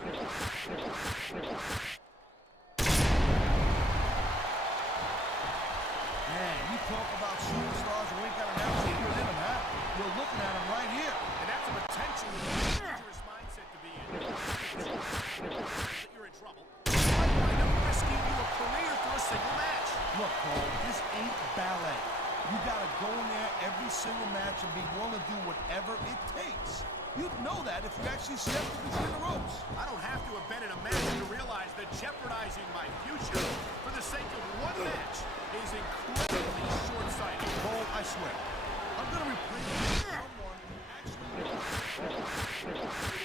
Man, you talk about superstars who ain't got an ounce of in them, huh? You're looking at them right here. And that's a potentially dangerous mindset to be in. That you're in trouble. Might wind up risking you a career for a single match. Look, Cole, this ain't ballet. You gotta go in there every single match and be willing to do whatever it takes. You'd know that if you actually stepped between the ropes. I don't have to have been in a match to realize that jeopardizing my future for the sake of one match is incredibly short-sighted. Cole, I swear, I'm gonna replace someone who actually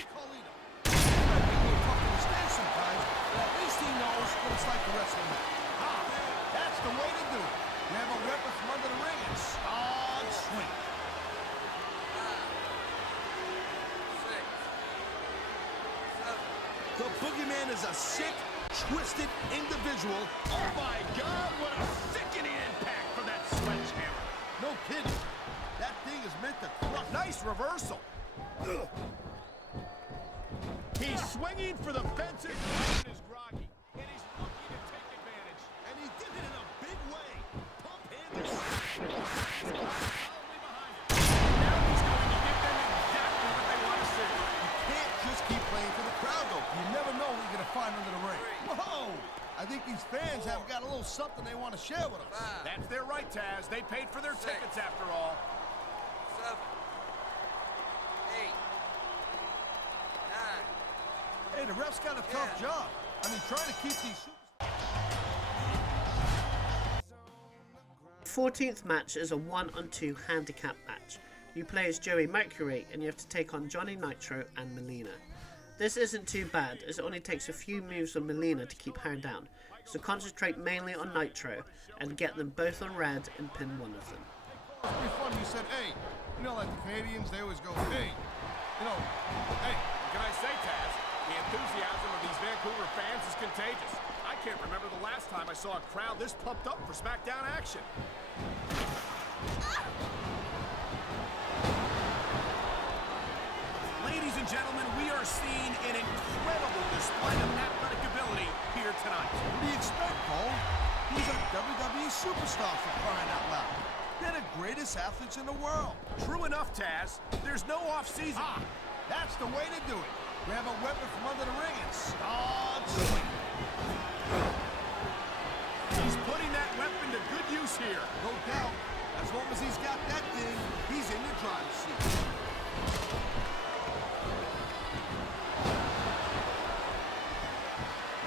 Khali. Might be a little tough to understand sometimes, but at least he knows what it's like to wrestle a match. That's the way to do it. Grab a weapon from under the ring and start swinging. The Boogeyman is a sick, twisted individual. Oh my God, what a sickening impact from that sledgehammer. No kidding. That thing is meant to crush. Nice reversal. He's swinging for the fences. He is groggy, and he's looking to take advantage. And he did it in a big way. Pump handle. Solidly behind him. Now he's going to give them exactly what they want to see. You can't just keep playing for the crowd, though. You never know what you're going to find under the ring. Whoa! I think these fans have got a little something they want to share with us. That's their right, Taz. They paid for their tickets after all. 7, 8, 9. Hey, the ref's got a tough job. I mean, trying to keep these superstars. 14th match is a 1-on-2 handicap match. You play as Joey Mercury and you have to take on Johnny Nitro and Melina. This isn't too bad as it only takes a few moves on Melina to keep her down, so concentrate mainly on Nitro and get them both on red and pin one of them. It's pretty funny you said, hey. You know, like the Canadians, they always go, hey. You know, hey. What can I say, Taz? The enthusiasm of these Vancouver fans is contagious. I can't remember the last time I saw a crowd this pumped up for SmackDown action. Ladies and gentlemen, we are seeing an incredible display of athletic ability here tonight. What do you expect, Cole? He's a WWE superstar for crying out loud. They're the greatest athletes in the world. True enough, Taz. There's no off-season. That's the way to do it. Grab a weapon from under the ring and start swinging. He's putting that weapon to good use here. No doubt. As long as he's got that thing, he's in the driver's seat.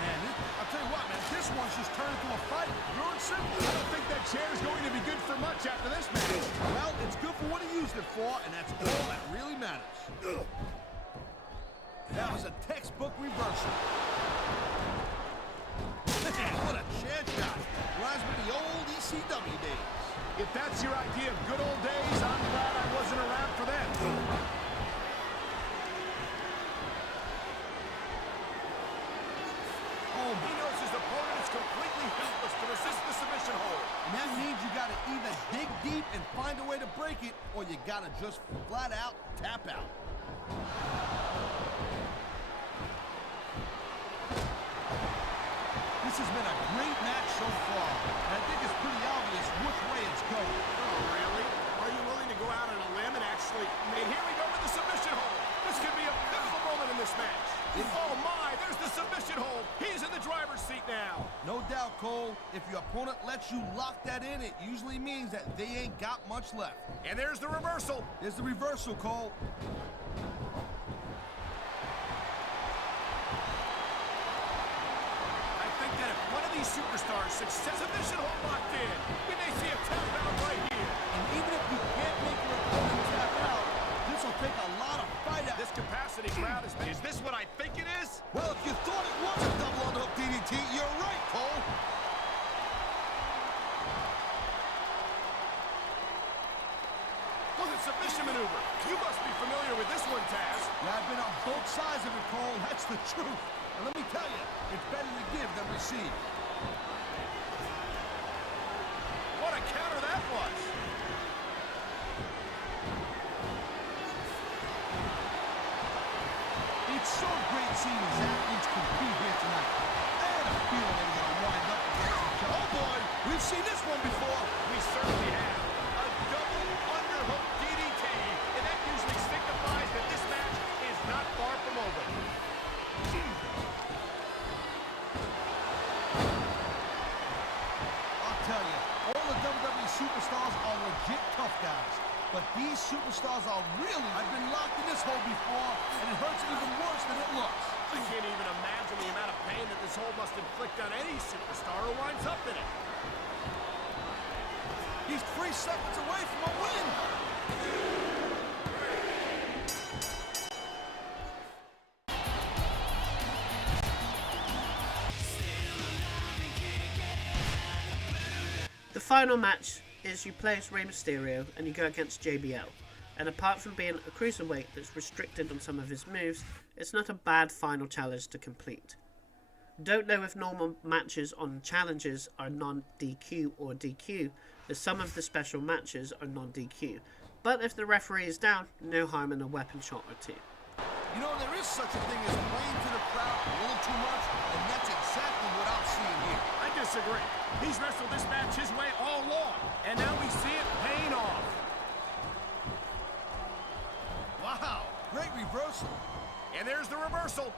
Man, I'll tell you what, man, this one's just turned into a fight. Pure and simple. I don't think that chair is going to be good for much after this match. Well, it's good for what he used it for, and that's all that really matters. That was a textbook reversal. What a chair shot. Reminds me of the old ECW days. If that's your idea of good old days, I'm glad I wasn't around for them. Oh, He knows his opponent is completely helpless to resist the submission hold. and that means you gotta either dig deep and find a way to break it, or you gotta just flat out tap out. This This has been a great match so far, and I think it's pretty obvious which way it's going. Oh, really? Are you willing to go out on a limb and actually... And here we go with the submission hold. This could be a pivotal moment in this match. Oh, my, there's the submission hold. He's in the driver's seat now. No doubt, Cole. If your opponent lets you lock that in, it usually means that they ain't got much left. And there's the reversal. There's the reversal, Cole. I think that if one of these superstars success submission hold locked in, we may see a tap out right here. And even if you can't make your opponent tap out, this will take a lot of fight out. This capacity crowd is... Is this what I think it is? Well, if you thought it was a double underhook DDT, you're right, Cole. Look at submission maneuver. You must be familiar with this one, Taz. Yeah, I've been on both sides of it, Cole. That's the truth. And let me tell you, it's better to give than receive. What a counter that was. It's so great seeing these athletes compete here tonight. I had a feeling they were going to wind up against each other. Oh, boy, we've seen this one before. We certainly have. A double underhook DDT, and that usually signifies that this match is not far from over. I'll tell you, all the WWE superstars are legit tough guys. But these superstars are really... I've been locked in this hole before, and it hurts even worse than it looks. I can't even imagine the amount of pain that this hole must inflict on any superstar who winds up in it. He's 3 seconds away from a win. The final match is you play as Rey Mysterio and you go against JBL. And apart from being a cruiserweight that's restricted on some of his moves, it's not a bad final challenge to complete. Don't know if normal matches on challenges are non-DQ or DQ, as some of the special matches are non-DQ. But if the referee is down, no harm in a weapon shot or two. You know, there is such a thing as playing to the crowd a little too much, and that's exactly what I'm seeing here. I disagree. He's wrestled this match his way all along, and now we see it paying off. Wow, great reversal. And there's the reversal.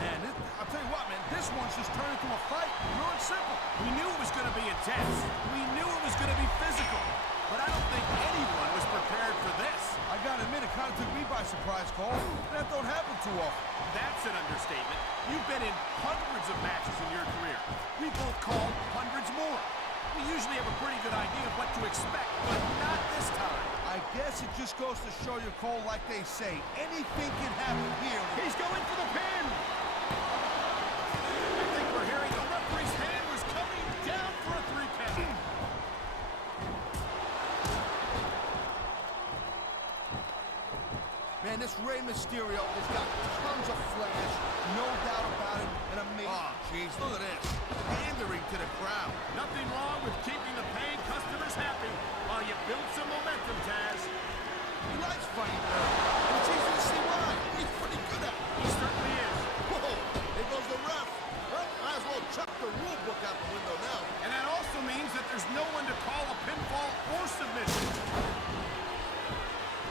Man, I'll tell you what, man, this one's just turned into a fight, pure and simple. We knew it was going to be intense. We knew it was going to be physical. But I don't think anyone was prepared for this. I gotta admit, it kind of took me by surprise, Cole. That don't happen too often. That's an understatement. You've been in hundreds of matches in your career. We both called hundreds more. We usually have a pretty good idea of what to expect, but not this time. I guess it just goes to show you, Cole, like they say, anything can happen here. He's going for the pin. I think we're hearing the referee's hand was coming down for a 3 count. Man, this Rey Mysterio has got tons of flash, no doubt about it, and amazing. Oh, jeez, look at this. Pandering to the crowd. Nothing wrong with keeping the paying customers happy while you build some momentum, Taz. He likes fighting dirt, and it's easy to see why. He's pretty good at it. He certainly is. Whoa, there goes the ref. Well, might as well chuck the rule book out the window now. And that also means that there's no one to call a pinfall or submission.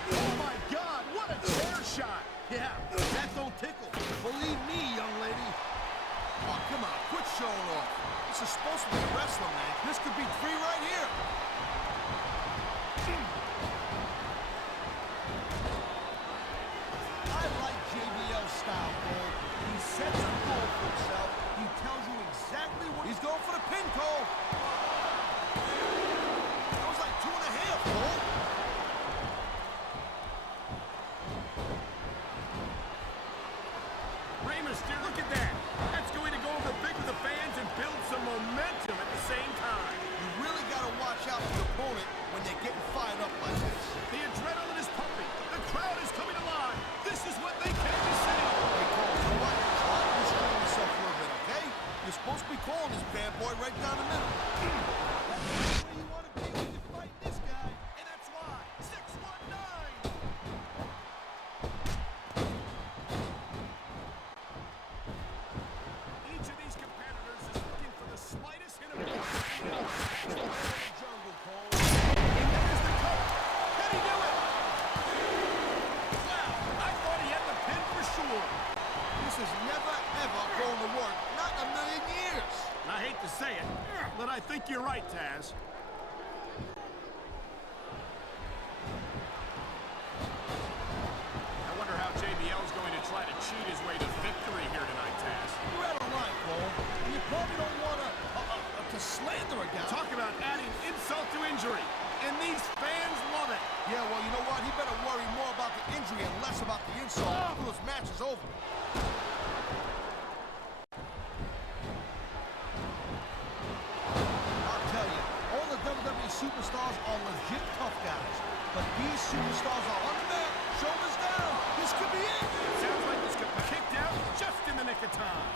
Oh, my God, what a chair shot. Yeah, that don't tickle. Believe me, young lady. Oh, come on, quit showing off. This is supposed to be a wrestling match. This could be 3 right here. I like JBL's style, Cole. He sets a goal for himself. He tells you exactly what he's going for the pin, Cole. That was like 2.5, Cole. Rey Mysterio, look at that. That's going to go over big with the fans and build some momentum at the same time. You really got to watch out for your opponent when they're getting fired up like this. The adrenaline is pumping. The crowd is coming alive. This is what they came to see. Hey, Cole, you know what? Try to restrain yourself a little bit, okay? You're supposed to be calling this bad boy right down the middle. That's where you want to be when you fight this guy. And that's why 619. probably don't want to slander a guy. Talk about adding insult to injury. And these fans love it. Yeah, well, you know what? He better worry more about the injury and less about the insult until this match is over. I'll tell you, all the WWE superstars are legit tough guys. But these superstars are on the mat, shoulders down. This could be it. Sounds like this could be kicked out just in the nick of time.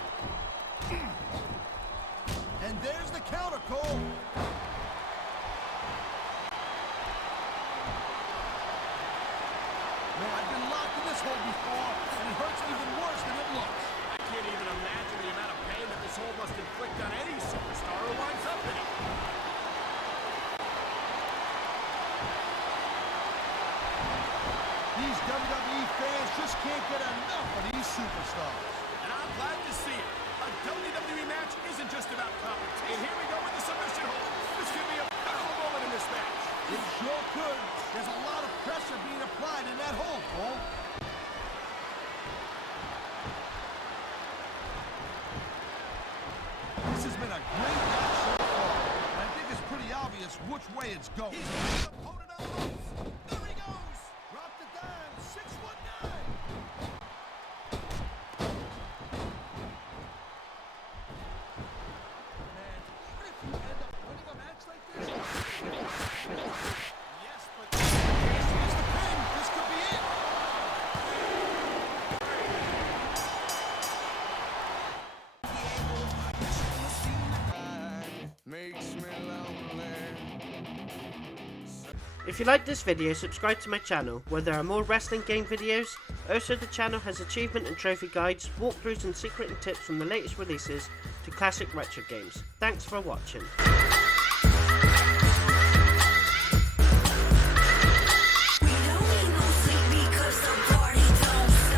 And there's the counter, Cole. Man, I've been locked in this hole before, and it hurts even worse than it looks. I can't even imagine the amount of pain that this hole must inflict on any superstar who winds up in it. These WWE fans just can't get enough of these superstars. And I'm glad to see it. A WWE match isn't just about competition. And here we go with the submission hold. This could be a pivotal moment in this match. It sure could. There's a lot of pressure being applied in that hole, Cole. This has been a great match so far. And I think it's pretty obvious which way it's going. He's putting his opponent on the ropes. There he goes. Dropped it down. 619. Man, even if you end up winning a match like this, Yes, but here's the pin. This could be it. makes me lonely. If you like this video, subscribe to my channel, where there are more wrestling game videos. Also, the channel has achievement and trophy guides, walkthroughs and secret and tips from the latest releases to classic retro games. Thanks for watching.